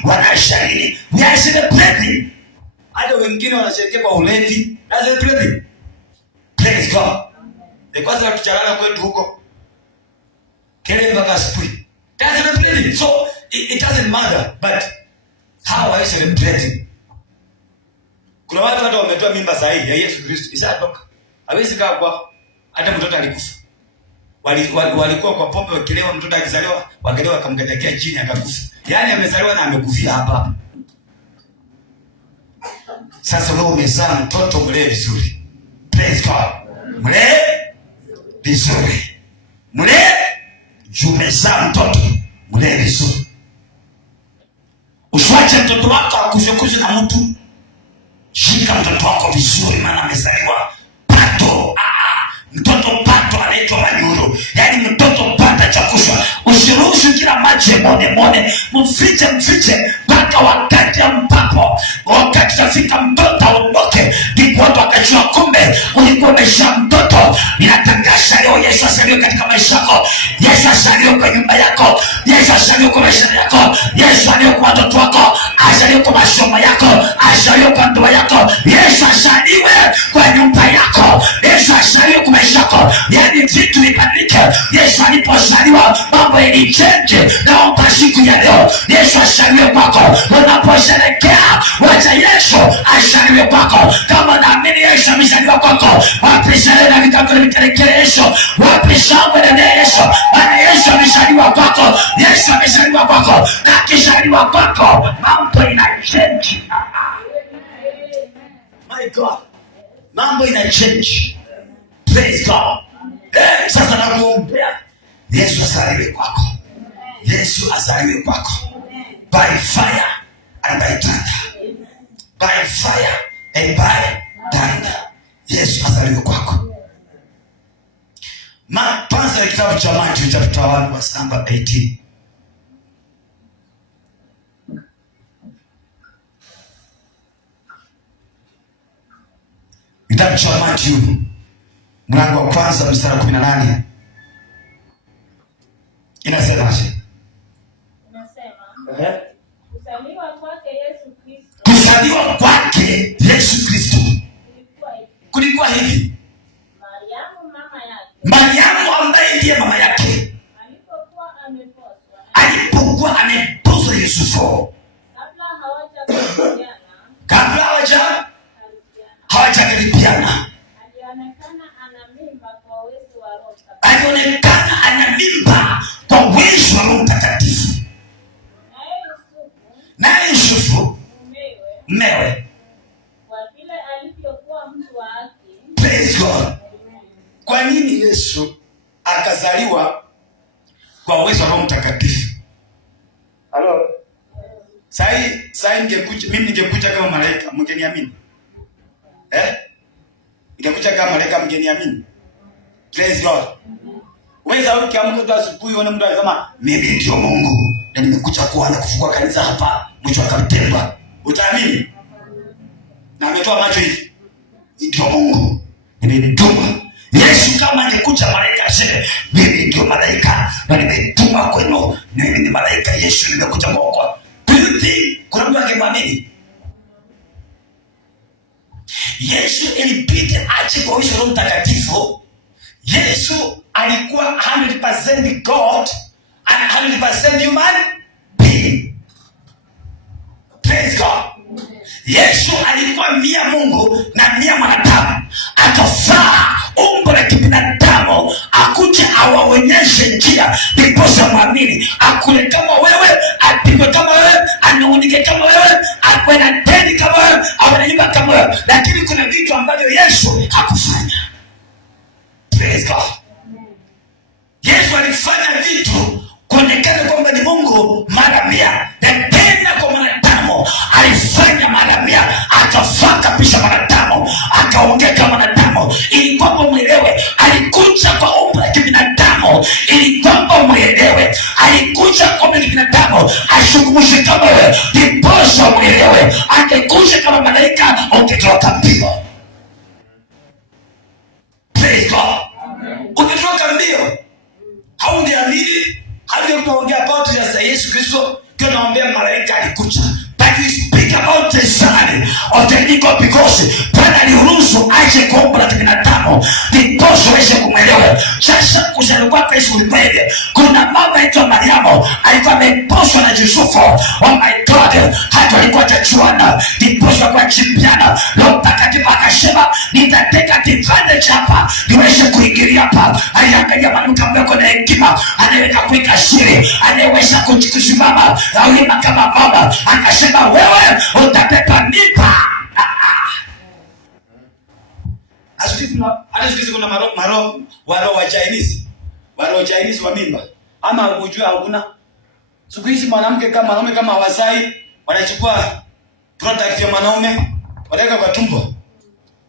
We are celebrating. Hata wengine wanasherehekea kwa ulevi. That's celebrating. Praise God. Kwanza tuchalala kwetu huko. Kile mpaka asubuhi. That's celebrating. So it doesn't matter, but how are you celebrating? Kuna watu hata wametoa mimba sahihi ya Yesu Kristo. Ishatoka. Hawezi kaa kwa hata mtoto alikufa. Walikuwa kwa pombe wakilewa, mtoto akizaliwa wangelewa akamganyakea chini akakufa. Yaani amezaliwa na amekufia hapa. Sasa wewe umezaa mtoto, mlee vizuri. Praise God. Mlee vizuri. Mlee umezaa mtoto, mlee vizuri. Usiache mtoto wako akushekuze na mtu. Shika mtoto wako vizuri, maana amezaliwa pato. Mtoto pato anaitwa manyuro. Yaani mtoto pata cha kushwa. Usiruhusu kila maji mone. Mfiche mpaka wakati ambapo wakati tafika mtoto aondoke. Ndipo watu wakajua kumbe ulikuwa umesha mtoto. Ninatangaza leo Yesu asaliwe katika maisha yako. Yesu asaliwe kwa nyumba yako. Yesu asaliwe kwa maisha yako. Yesu asaliwe kwa watoto wako. Asaliwe kwa masomo yako. Asaliwe kwa ndoa yako. Yesu asaliwe kwa nyumba yako. Yesu asaliwe kwa maisha yako. Yaani vitu vibadilike. Yesu alipozaliwa mambo yalichange. Naomba siku ya leo Yesu asaliwe kwako. Unaposherehekea wacha Yesu asaliwe kwako. Kama naamini Yesu amezaliwa kwako, wapi sherehe na vigelegele Yesu, wapi shangwe na Yesu. Maana Yesu amezaliwa kwako. Yesu amezaliwa kwako. Na akizaliwa kwako mambo inachange. My God. Mambo inachange. Praise God. Sasa nakuombea Yesu asaliwe kwako. Yesu asaliwe kwako. By fire and by thunder. By fire and by thunder. Yesu asaliwe kwako. Kwanza ya kitabu cha Mathayo chapter 1 verse number 18. Kitabu cha Mathayo mlango wa kwanza mstari 18. Inasemaje? Kuzaliwa kwake Yesu Kristo. Kuzaliwa kwake Yesu Kristo kulikuwa hivi. Mariamu ambaye ndiye mama yake alipokuwa ameposwa Yusufu, kabla hawajakaribiana, alionekana ana mimba kwa uwezo wa Roho Mtakatifu. Naye Yusufu mmewe, kwa vile alivyokuwa mtu wa haki. Praise God. Kwa nini Yesu akazaliwa kwa uwezo wa Roho Mtakatifu? Hello. Sai mimi ningekuja kama malaika, mngeniamini? Ningekuja kama malaika, mngeniamini? Praise God. Wewe ukiamka asubuhi uone mtu anasema mimi ndio Mungu na nimekuja kuanza kufungua kanisa hapa mwisho akamtemba. Utaamini? Na ametoa macho hivi. Ndio Mungu. Nimetuma. Yesu kama angekuja malaika aseme mimi ndio malaika na nimetuma kwenu, mimi ni malaika Yesu nimekuja kuokoa. Kuna mtu angemwamini? Yesu ilibidi aje kwa uwezo wa Roho Mtakatifu. Yesu alikuwa 100% God and 100% human being. Praise God. Yesu alikuwa 100 Mungu na 100 mwanadamu. Akafaa umbo la kibinadamu akuje awaonyeshe njia ndiposa mwamini. Akule kama wewe, apigwe kama wewe, anungunike kama wewe, akwe na deni kama wewe, awe na nyumba kama wewe. Lakini kuna vitu ambavyo Yesu hakufanya. Praise God. Yesu alifanya vitu kuonekana kwamba ni Mungu mara 100. Na tena kwa mwanadamu alifanya mara 100. Akafaa kabisa mwanadamu, akaongea kama mwanadamu, ili kwamba mwelewe alikuja kwa malaika ungetoka mbio. Praise God. Ungetoka mbio. Haungeamini, haungeongea about Yesu Kristo, ndio naambia malaika alikuja. But we speak about the son of the eagle because Bwana aliruhusu aje kuomba na binadamu ndipo aweze kumwelewa. Sasa kuzaliwa kwake Yesu kweli. Kuna mama aitwa Mariamu alikuwa ameposwa na Yusufu. Oh my God, hata alikuwa atachuana ndipo kwa chimpiana. Roho Mtakatifu akasema nitateka advantage hapa niweze kuingilia hapa. Aliangalia mwanamke ambaye na hekima anaweza kuika siri, anaweza kujisimama au kama mama akasema wewe utapeka mimba. Asikizi kuna maro wa Chinese. Waro Chinese wa mimba. Ama unajua hakuna. Siku hizi mwanamke kama mwanaume kama Wasai wanachukua product ya mwanaume wanaweka kwa tumbo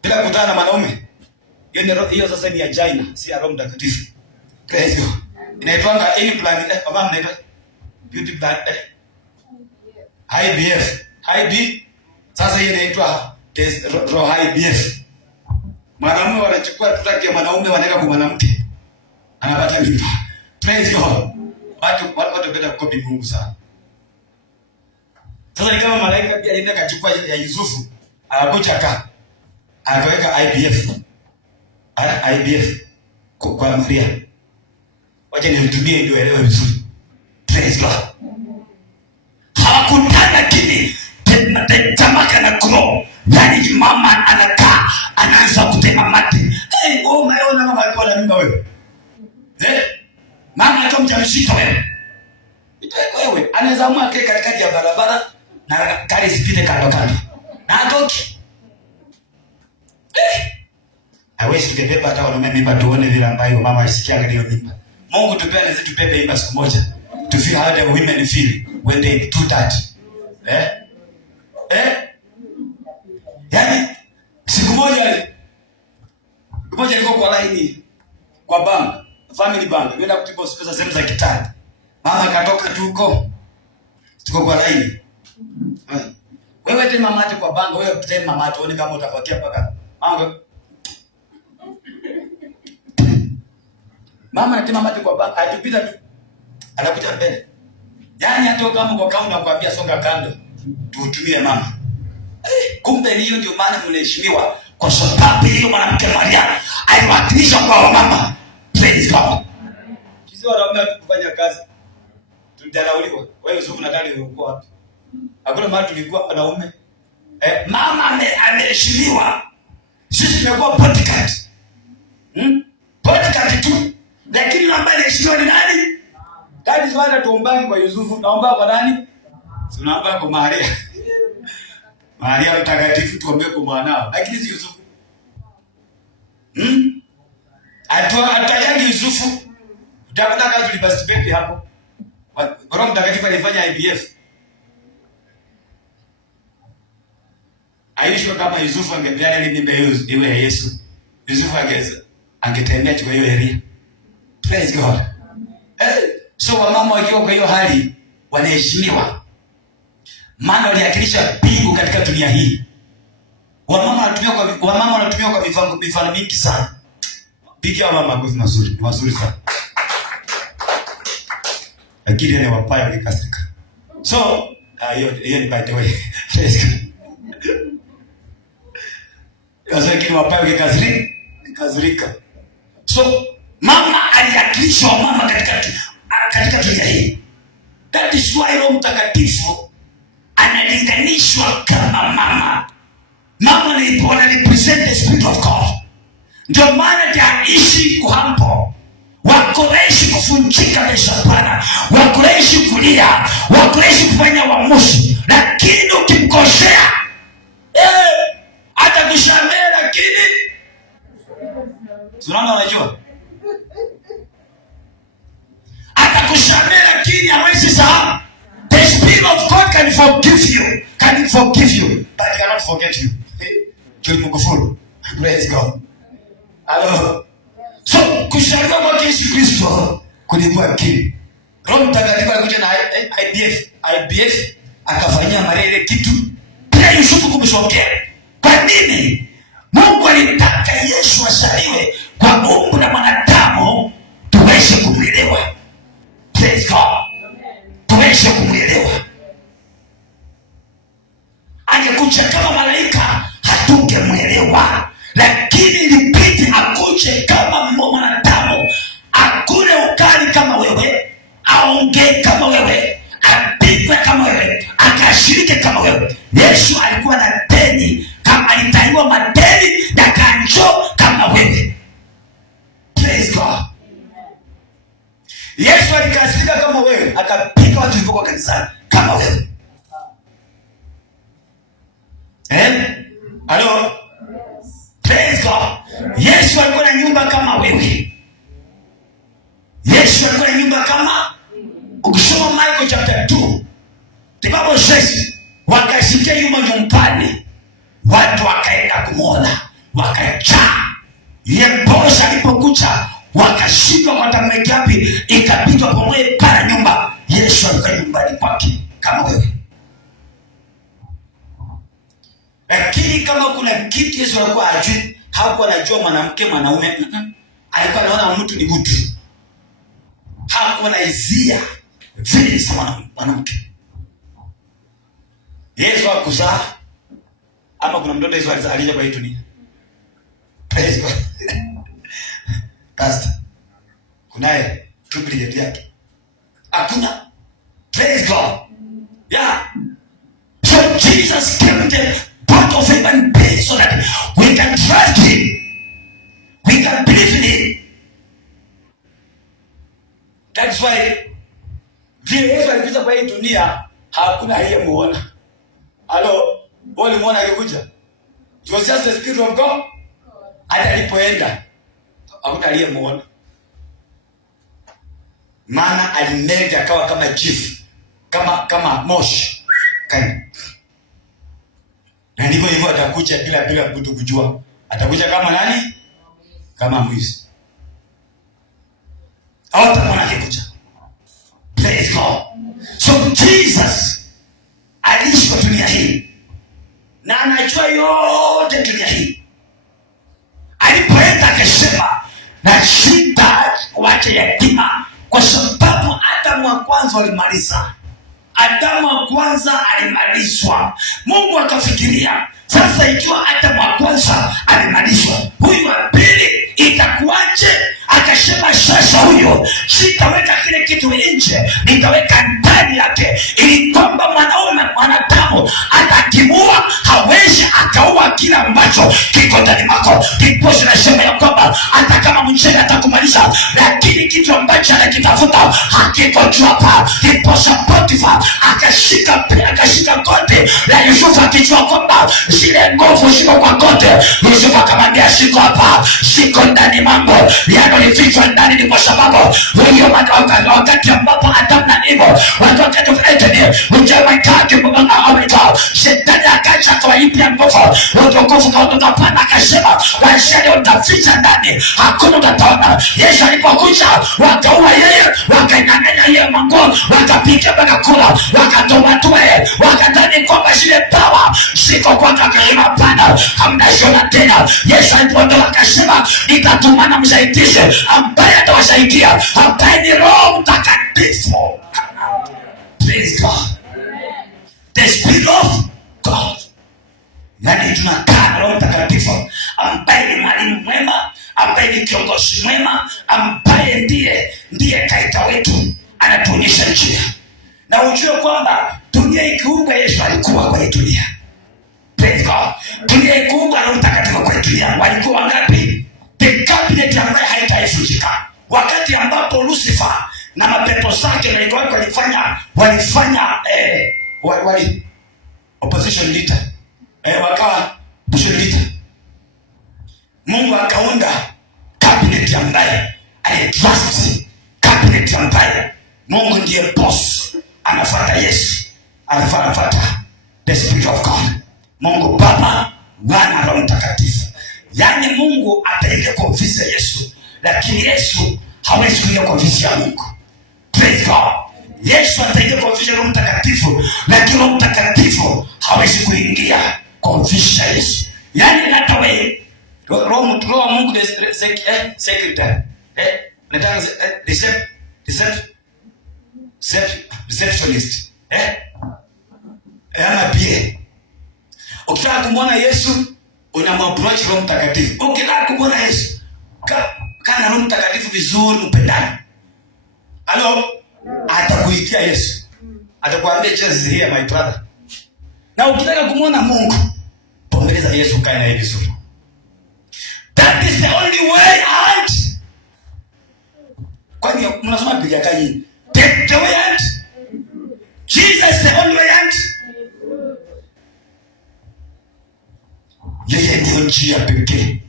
bila kutana na mwanaume. Hiyo sasa ni ya China, si ya Roho Mtakatifu. Praise God. Inaitwa implant kama mnaita beauty plant. IVF. Sasa hii inaitwa IVF. Mwanamume wanachukua product ya mwanaume wanaweka kwa mwanamke. Anapata mimba. Praise God. Watu beta kukopi Mungu sana. Sasa ni kama malaika pia alienda kachukua ya Yusufu, akakuja akaweka IVF kwa Maria. Wacha nitumie ndio elewe vizuri. Praise God. Hawakutana kini tamaka na grow. Yani mama anakaa anaanza kutema mate. Umeona mama alikuwa na mimba wewe? Mama alikuwa mjamzito wewe. Wewe anaweza amua kile katikati ya barabara na gari zipite kando. Na atoki. Hawezi kubeba hata wanaume mimba tuone vile ambayo mama alisikia hiyo mimba. Mungu tupende sisi tubebe mimba siku moja. To feel how the women feel when they do that. Yani siku moja niko kwa line kwa bank, family bank, nenda kutipa pesa sehemu za kitani. Mama akatoka tu huko. Tuko kwa line. Wewe tena mama kwa bank, wewe tena mama tuone kama utafuatia mpaka. Mama anatema mate kwa bank, atupita tu. Anakuja mbele. Yaani hata kama kwa kaunti nakwambia songa kando. Tuutumie mama. Kumbe hiyo ndio maana mnaheshimiwa kwa sababu hiyo mwanamke Maria aliwakilisha kwa mama. Praise God. Sisi wanaume kufanya kazi. Tutalauliwa. Wewe Yusufu na Dani ulikuwa wapi? Hakuna mahali tulikuwa wanaume. Mama ameheshimiwa. Sisi tumekuwa bodyguard. Bodyguard tu. Lakini ambaye anaheshimiwa ni nani? Kadi swala tuombangi kwa Yusufu, naomba kwa nani? Tunaomba kwa Maria. Maria mtakatifu tuombe kwa mwanao. Lakini si Yusufu. Atajangi Yusufu. Utakuta kazi libastibeki hapo. Roho Mtakatifu alifanya IVF. Aisha kama Yusufu angepeana ile mimba iwe ya Yesu. Yusufu angetembea kwa hiyo area. Praise God. So wamama wakiwa kwa hiyo hali wanaheshimiwa. Maana waliakilisha mbingu katika dunia hii. Wamama wanatumia kwa mifano mingi sana. Pigia mama makofi mazuri sana. Lakini ni wapaya walikasirika. So, hiyo ni by the way. Lakini wapaya walikasirika. So, mama aliakilisha wamama katika dunia hii. That is why Roho Mtakatifu analinganishwa kama mama. Mama ni represent the Spirit of God. Ndio maana taishi kuhampo. Wakoreishi kufunjika mbele Bwana. Wakoreishi kulia. Wakoreishi kufanya uamuzi. Lakini ukimkosea hata kushamea lakini tunaona unajua. Atakusamea lakini hawezi sahau. The Spirit of God can forgive you, but he cannot forget you. Tulimkufuru. Praise God. Hello. So kushaliwa kwa Yesu Kristo kulikuwa kile. Roho Mtakatifu alikuja na IVF akafanyia Maria ile kitu. Pia Yusufu kumshokea. Kwa nini? Mungu alitaka Yesu asaliwe kwa Mungu na mwanadamu tuweze kumwelewa. Praise God. Tuweze kumwelewa. Angekuja kama malaika hatungemwelewa, lakini ilibidi akuje kama mwanadamu, akule ukali kama wewe, aongee kama wewe, apigwe kama wewe, akashirike kama wewe. Yesu alikuwa na deni, kama alitaiwa madeni na kanjo kama wewe. Praise God. Yesu alikasirika kama wewe, akapiga watu waliokuwa kanisani kama wewe. Hello? Praise God. Yesu alikuwa na nyumba kama wewe. Yesu alikuwa na nyumba kama, ukisoma Marko chapter 2, the Bible says, wakashikia nyumbani, watu wakaenda kumwona, wakajaa. Yeye bosi alipokuja, wakashika watamweke wapi, ikapigwa pamoja pale nyumba. Yesu alikuwa nyumbani kwake kama wewe. Lakini kama kuna kitu Yesu alikuwa ajui, hakuwa anajua mwanamke mwanaume. Alikuwa anaona mtu ni mtu. Hakuwa na hisia vile sana mwanamke. Yesu akuzaa ama kuna mtoto Yesu alizaliwa kwa hii dunia. Praise God. Pastor, kunaye duplicate yake? Hakuna. Praise God. Yeah. So Jesus came the part of human being so that we can trust him. We can believe in him. That's why vile Yesu alikuja kwa hii dunia, hakuna aliyemuona. Hello, wale muona alikuja? It was just the Spirit of God. Hata alipoenda hakuna aliyemuona. Maana alimega akawa kama jifu, kama moshi. Na ndivyo hivyo atakuja bila mtu kujua. Atakuja kama nani? Kama mwizi. Hata mwana akikuja. Praise God. So Jesus aliishi kwa dunia hii na anajua yote dunia hii. Alipoenda akasema na shida wache yatima, kwa sababu Adamu wa kwanza walimaliza. Adamu wa kwanza alimalizwa. Mungu akafikiria, sasa ikiwa Adamu wa kwanza alimalizwa, huyu wa pili itakuwaje? Akasema sasa huyo sitaweka kile kitu nje, nitaweka ndani yake, ili kwamba mwanadamu atakimua hawezi akaua kile ambacho kiko ndani mwako. Kiposi nasema ya kwamba hata kama mchele atakumaliza, lakini kitu ambacho anakitafuta hakiko juu hapa. Kiposi Potifa akashika kote la Yusufu, akijua kwamba zile nguvu ziko kwa kote. Yusufu akamwambia siko hapa, siko ndani mambo yanalifichwa ndani. Ni kwa sababu huyo wakati ambapo Adamu na Eva wakati wa Edeni, ujawa kati mbona ametoa shetani akaja akawaipia nguvu, utukufu kaondoka pana. Akasema washari utaficha ndani, hakuna utaona. Yesu alipokuja wakaua yeye, wakainang'anya yeye manguo, wakapiga mpaka kula, wakatoa yeye, wakadhani kwamba zile pawa ziko kwa kakaima. Pana hamna shona tena. Yesu alipoondoka akasema nitatumana msaidizi ambaye atawasaidia, ambaye ni Roho Mtakatifu. Praise God. The Spirit of God. Yani tunakaa na Roho Mtakatifu ambaye ni mwalimu mwema, ambaye ni kiongozi mwema, ambaye ndiye kaita wetu, anatuonyesha njia. Na ujue kwamba dunia ikiumbwa Yesu alikuwa kwa hii dunia. Praise God. Dunia ikiumbwa Roho Mtakatifu kwa hii dunia. Walikuwa wangapi? The cabinet ambaye haitaifujika. Wakati ambapo Lucifer na mapepo zake walifanya opposition leader, wakawa opposition leader, Mungu akaunda cabinet ambaye alitrust, cabinet ambaye Mungu ndiye boss, anafuata Yesu, anafuata the Spirit of God. Mungu Baba, Mwana, Roho Mtakatifu. Yani Mungu ataingia kwa ofisi ya Yesu, lakini Yesu hawezi kuingia kwa ofisi ya Mungu. Praise God. Yesu ataingia kwa ofisi ya Roho Mtakatifu, lakini Roho Mtakatifu hawezi kuingia kwa ofisi ya Yesu. Yaani hata wewe roho Mungu secretary. Nataka receptionist. Ana pia. Ukitaka kumwona Yesu unamapproach Roho Mtakatifu. Ukitaka kumwona Yesu kana Roho Mtakatifu vizuri, mpendane. Halo? Atakuitia Yesu. Atakwambia Jesus is here my brother. Na ukitaka kumwona Mungu, pombeleza Yesu, kae naye vizuri. That is the only way out. Kwani mnasoma Biblia gani? The way out. Jesus is the only way out. Yeye ndio njia pekee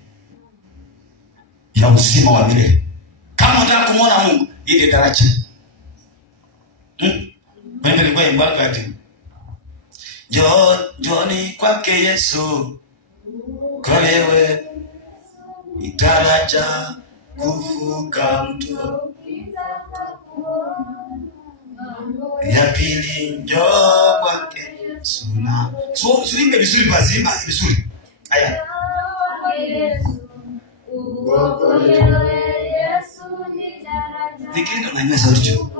ya uzima wa milele. Kama unataka kumwona Mungu, ile daraja. Wewe ni kwa ibada ati. Njoni kwake Yesu. Kwa wewe ni daraja kuvuka mto. Ya pili njoo kwake Yesu. So imbe vizuri bazima vizuri. Aya. Nikienda na mesa tu.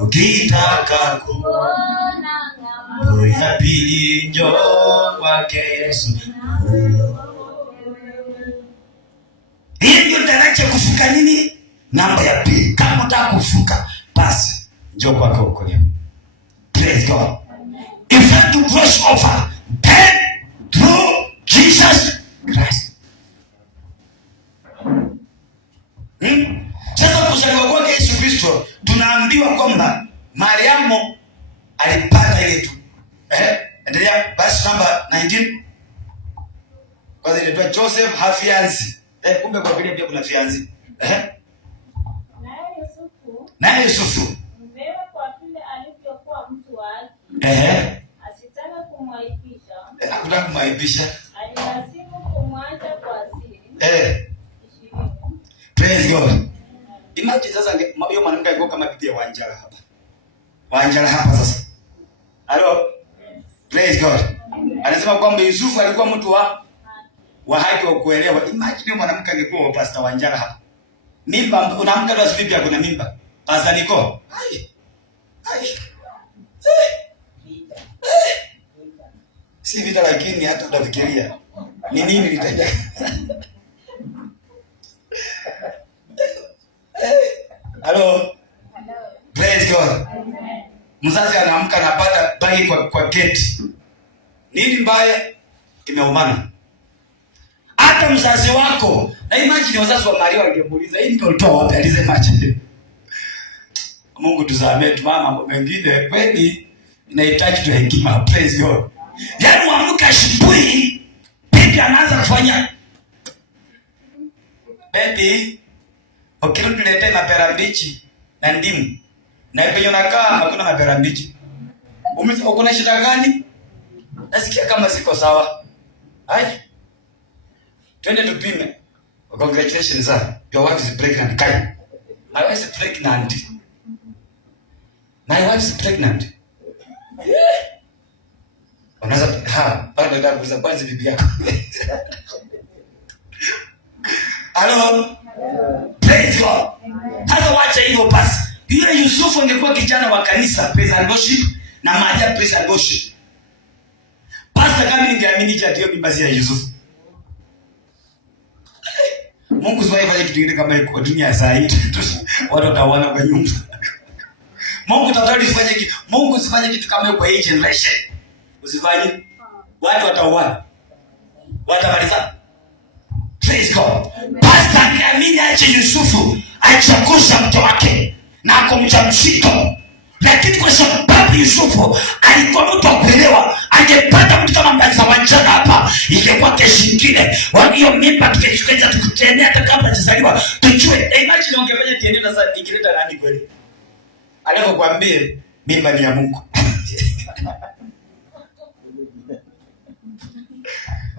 Ukitaka kuona ng'ambo ya pili njoo kwake Yesu. Hii ndio daraja kuvuka nini? Namba ya pili. Kama unataka kuvuka basi njoo kwake huko. Praise God. If you have to cross over, then through Jesus Christ. Sasa kuzaliwa kwake Yesu Kristo, tunaambiwa kwamba Mariamu alipata ile tu. Endelea basi namba 19. Kwa sababu ile Joseph hafianzi. Kumbe kwa Biblia pia kuna fianzi. Naye Yusufu. Mumewe kwa vile alivyokuwa mtu wa haki. Asitaka kumwaibisha. Hakutaka kumwaibisha. Alilazimu kumwacha kwa asili. 20. Praise God. Imagine sasa hiyo mwanamke alikuwa kama bibi ya Wanjala hapa. Wanjala hapa sasa. Hello? Praise God. Anasema kwamba Yusufu alikuwa mtu wa haki wa kuelewa. Imagine hiyo mwanamke angekuwa pastor Wanjala hapa. Mimba unamka na bibi yako na mimba. Pastor Niko. Si vita lakini hata utafikiria ni nini litaja. Hello. Praise God. Mzazi anaamka anapata bagi kwa gate. Nini mbaya? Kimeumana. Hata mzazi wako, na imagine wazazi wa Maria wangemuuliza, hii ndio ulitoa wapi? Alisema aje? Mungu tusamee tu mama, mengine kweli inahitaji tu hekima. Praise God. Yaani muamka asubuhi, bibi anaanza kufanya. Baby, ukiniletea mapera mbichi na ndimu. Na penye unakaa hakuna mapera mbichi. Uko na shida gani? Nasikia kama siko sawa. Hai. Twende tupime. Congratulations sir. Your wife is pregnant. Kai. My wife is pregnant. My wife is pregnant. Unaweza bado ndio kuuza kwanza bibi yako. Hello. Praise God. Sasa wacha hivyo basi. Yule Yusufu angekuwa kijana wa kanisa, praise and worship, na Maria praise and worship. Pastor kama ningeamini ndio mimba ya Yusufu. Mungu siwahi fanya kitu kingine kama iko dunia saa hii. Watu wataona kwa nyumba. Mungu tatari fanye kitu. Mungu usifanye kitu kama iko hii generation. Usifanye. Watu wataona. Watamaliza. Praise God. Pastor aliamini ache Yusufu achakusha mke wake na akomcha mzito. Lakini kwa sababu Yusufu alikuwa mtu wa kuelewa, angepata mtu kama Mbasa Wanjala hapa, ingekuwa kesi nyingine. Hiyo mimba tukaichukua tukutendea hata kabla hajazaliwa. Tujue, imagine ungefanya tena na sasa ingileta nani kweli? Alipokuambia mimba ni ya Mungu.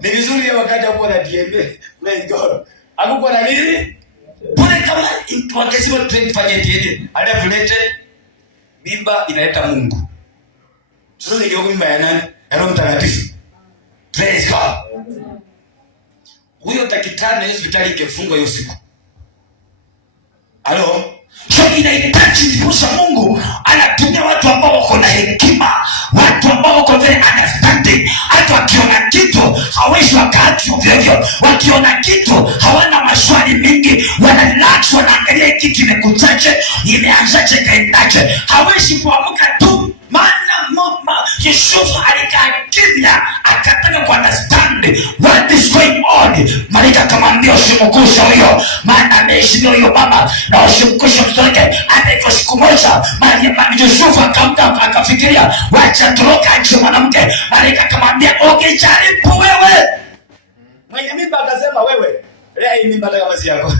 Ni vizuri wakati hapo na DNA. Praise God. Hakukuwa na nini? Bure kama wakesema tufanye DNA. Alivulete mimba inaleta Mungu. Sasa ndio mimba ya nani? Ya Roho Mtakatifu. Praise God. Huyo daktari na hospitali ingefungwa hiyo siku. Halo? So inahitaji ndiposa Mungu anatumia watu ambao wako na hekima, watu ambao wako very understanding. Hata wakiona kitu hawezi wakaachi ovyo. Wakiona kitu hawana maswali mingi, wanalax, wanaangalia kitu imekuchache, imeanzaje, kaendaje. Hawezi kuamka tu. Maana Yusufu alikaa kimya, akataka ku understand what is going on. Malaika akamwambia usimguse huyo, maana ameheshimiwa huyo mama, na usimguse mtoto wake. Hata siku moja Yusufu akamka akafikiria, wacha toroka ache mwanamke. Malaika akamwambia ukijaribu wewe. Mwenye mimba akasema wewe, lea hii mimba kama kazi yako.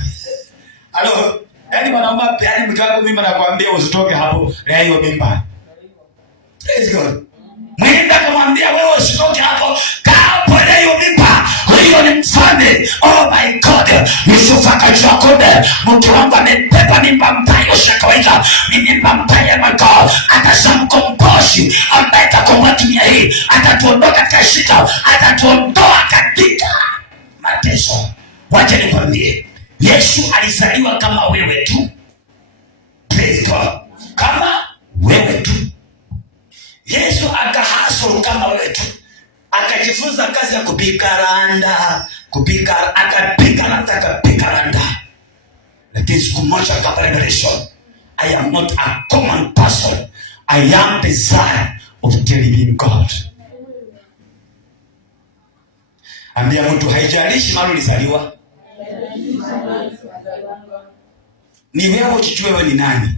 Halo, yaani mwanaume yani mkako mimba nakwambia usitoke hapo, lea hiyo mimba. Praise God. Mwenda kumwambia wewe usitoke hapo, kaa hapo leo mimba. Huyo ni mfalme. Oh my God. Yusufu akajua kumbe mke wangu amebeba mimba mbaya ya kawaida. Ni mimba mbaya my God. Atasamkombozi ambaye atakomboa dunia hii. Atatuondoa katika shida. Atatuondoa katika mateso. Wacha nikwambie, Yesu alizaliwa kama wewe tu. Praise God. Kama wewe tu. Yesu akahasuru kama wewe tu. Akajifunza kazi ya kupika randa, akapika randa. Lakini siku moja akapata revelation, I am not a common person. I am the son of the living God. Ambia mtu haijalishi mahali ulizaliwa. Ni wewe ujijue wewe ni nani.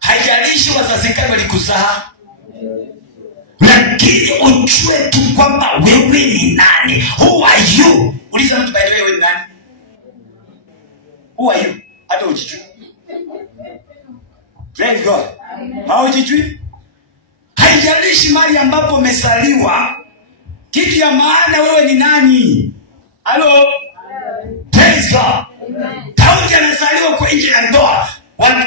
Haijalishi wazazi kama walikuzaa, lakini ujue tu kwamba wewe ni nani. Who are you? Uliza mtu by the way, wewe ni nani? Who are you? Hata ujijui. Praise God. Haujijui? Haijalishi mahali ambapo umezaliwa, kitu ya maana wewe ni nani. Hello? Praise God. Daudi anazaliwa kwa nje ya ndoa.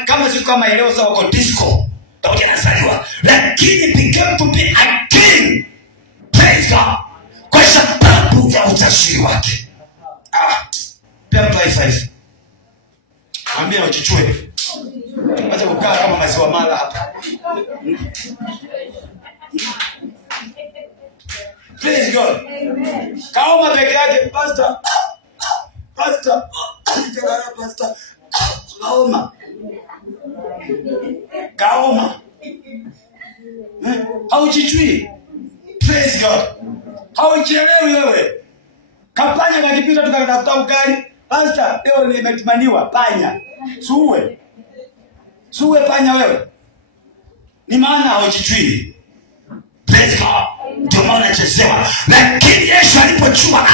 Kama siku kama leo sawa kwa disco, Daudi anazaliwa, lakini became to be a king. Praise God. Kwa sababu ya ujasiri wake. Pia mtu high-five. Ambia ujichue. Acha kukaa kama maziwa mala hapa. Praise God. Kaoma peke yake, pastor. Pastor. Kaoma. Haujijui. Praise God. Haujielewi wewe. Kapanya kakipita tukatafuta ukali. Pastor, leo nimetumaniwa panya. Suwe panya wewe. Ni maana haujijui. Praise God. Ndio maana chezewa. Lakini Yesu alipojua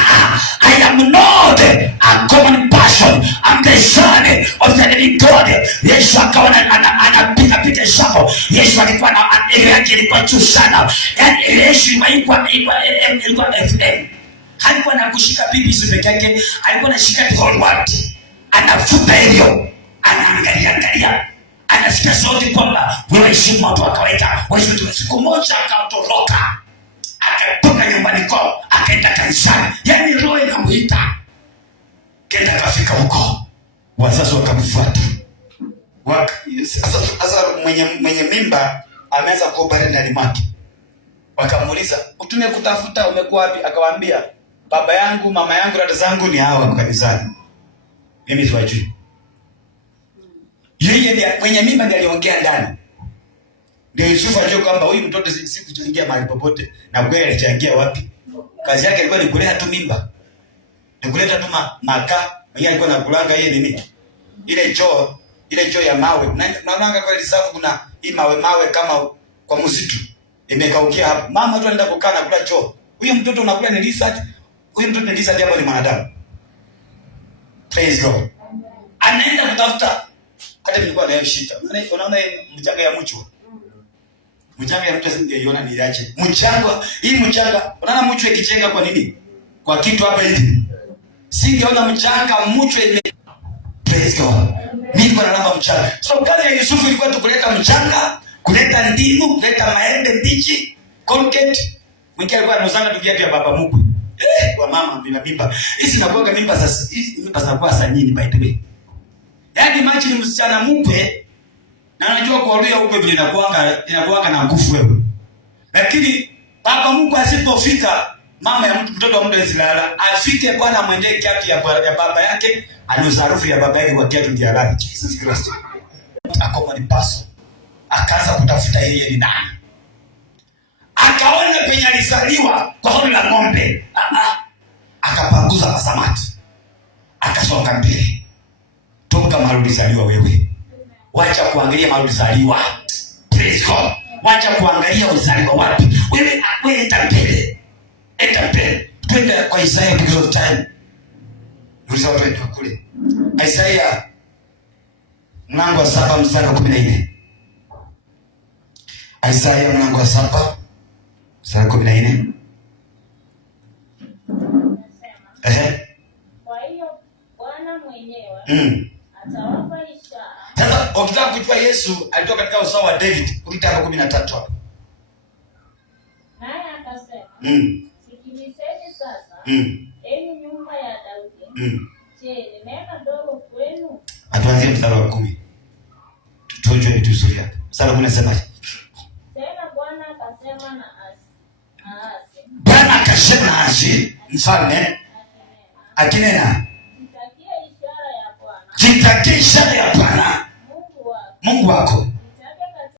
I am not a common person. I'm the son of the living God. Yesu akawa anapiga shako. Yesu alikuwa na ile yake ilikuwa juu sana. Yaani Yesu ilikuwa FM. Alikuwa anakushika BBC peke yake, alikuwa anashika the whole world. Anafuta hiyo. Anaangalia. Anasikia sauti kwamba wewe si mtu wa kawaida. Wewe siku moja akatoroka. Akatoka nyumbani kwao, akaenda kanisani. Yaani roho inamuita. Kenda kafika huko. Wazazi wakamfuata. Sasa mwenye mimba ameanza kuobareni ndani mwake. Wakamuuliza, "Utume kutafuta, umekuwa wapi?" Akawaambia, "Baba yangu, mama yangu, dada zangu ni hawa kanisani." Mimi siwajui. Yeye ndiye mwenye mimba ndiye aliongea ndani. Ndio Yusufu ajue kwamba huyu mtoto si kuchangia mahali popote. Na kweli alichangia wapi? Kazi yake ilikuwa ni kuleta tu mimba. Ni kuleta tu makaa. Yeye alikuwa anakulanga yeye nini? Ile choo ya mawe. Unaona kwa risafu kuna hii mawe kama kwa msitu. Imekaukia hapo. Mama tu anaenda kukaa na kula choo. Huyo mtoto unakula ni lizard. Huyo mtoto ni lizard hapo ni mwanadamu. Praise God. Anaenda kutafuta. Hata nilikuwa nayo shida. Unaona mchanga ya mchwa. Mchanga ya mtu asingeiona ni yache. Mchanga, unaona mchwa ikichenga kwa nini? Kwa kitu hapa hivi. Singeona mchanga mchwa Praise God. Mimi kwa nalamba mchanga. So kazi ya Yusufu ilikuwa tu kuleta mchanga, kuleta ndimu, kuleta maembe mbichi, Colgate. Mwingine alikuwa anazanga tu viatu vya baba mkwe. Kwa mama bila mimba. Hizi nakuanga mimba sasa. Hizi mimba zinakuwa sasa nyingi by the way. Yaani imagine msichana mkwe na anajua kuolewa huko vile inakuanga na nguvu wewe. Lakini baba mkwe asipofika, mama ya mtoto wa mtu asilala, afike bwana mwendee kiatu ya baba yake, anusa harufu ya baba yake kwa kiatu ndio alala. Jesus Christ. Akoma ni paso. Akaanza kutafuta yeye ni nani. Akaona penye alizaliwa kwa hori la ng'ombe. Akapanguza masamaki. Akasonga mbele. Toka mahali ulizaliwa wewe. Wacha kuangalia mahali ulizaliwa. Praise God. Wacha kuangalia ulizaliwa wapi. Wewe enda mbele. Enda mbele. Twende kwa Isaiah because of time. Uliza watu wetu kule. Isaiah mlango wa 7 mstari wa 14. Isaiah mlango wa 7 mstari wa 14. Kwa hiyo Bwana mwenyewe atawapa ishara. Sasa ukitaka kujua Yesu alitoka katika uzao wa David, ukitaka 13 hapo. Naye akasema, sikilizeni sasa, enyi nyumba ya Daudi. Je, ni neema dogo kwenu? Atuanzie mstari wa 10. Tujue vitu vizuri hapa. Mstari wa 10 unasemaje? Tena Bwana akasema na Ahasi. Bwana akasema na Ahasi, mfalme akinena, jitakie ishara ya Bwana. jitakie ishara ya Bwana Mungu wako.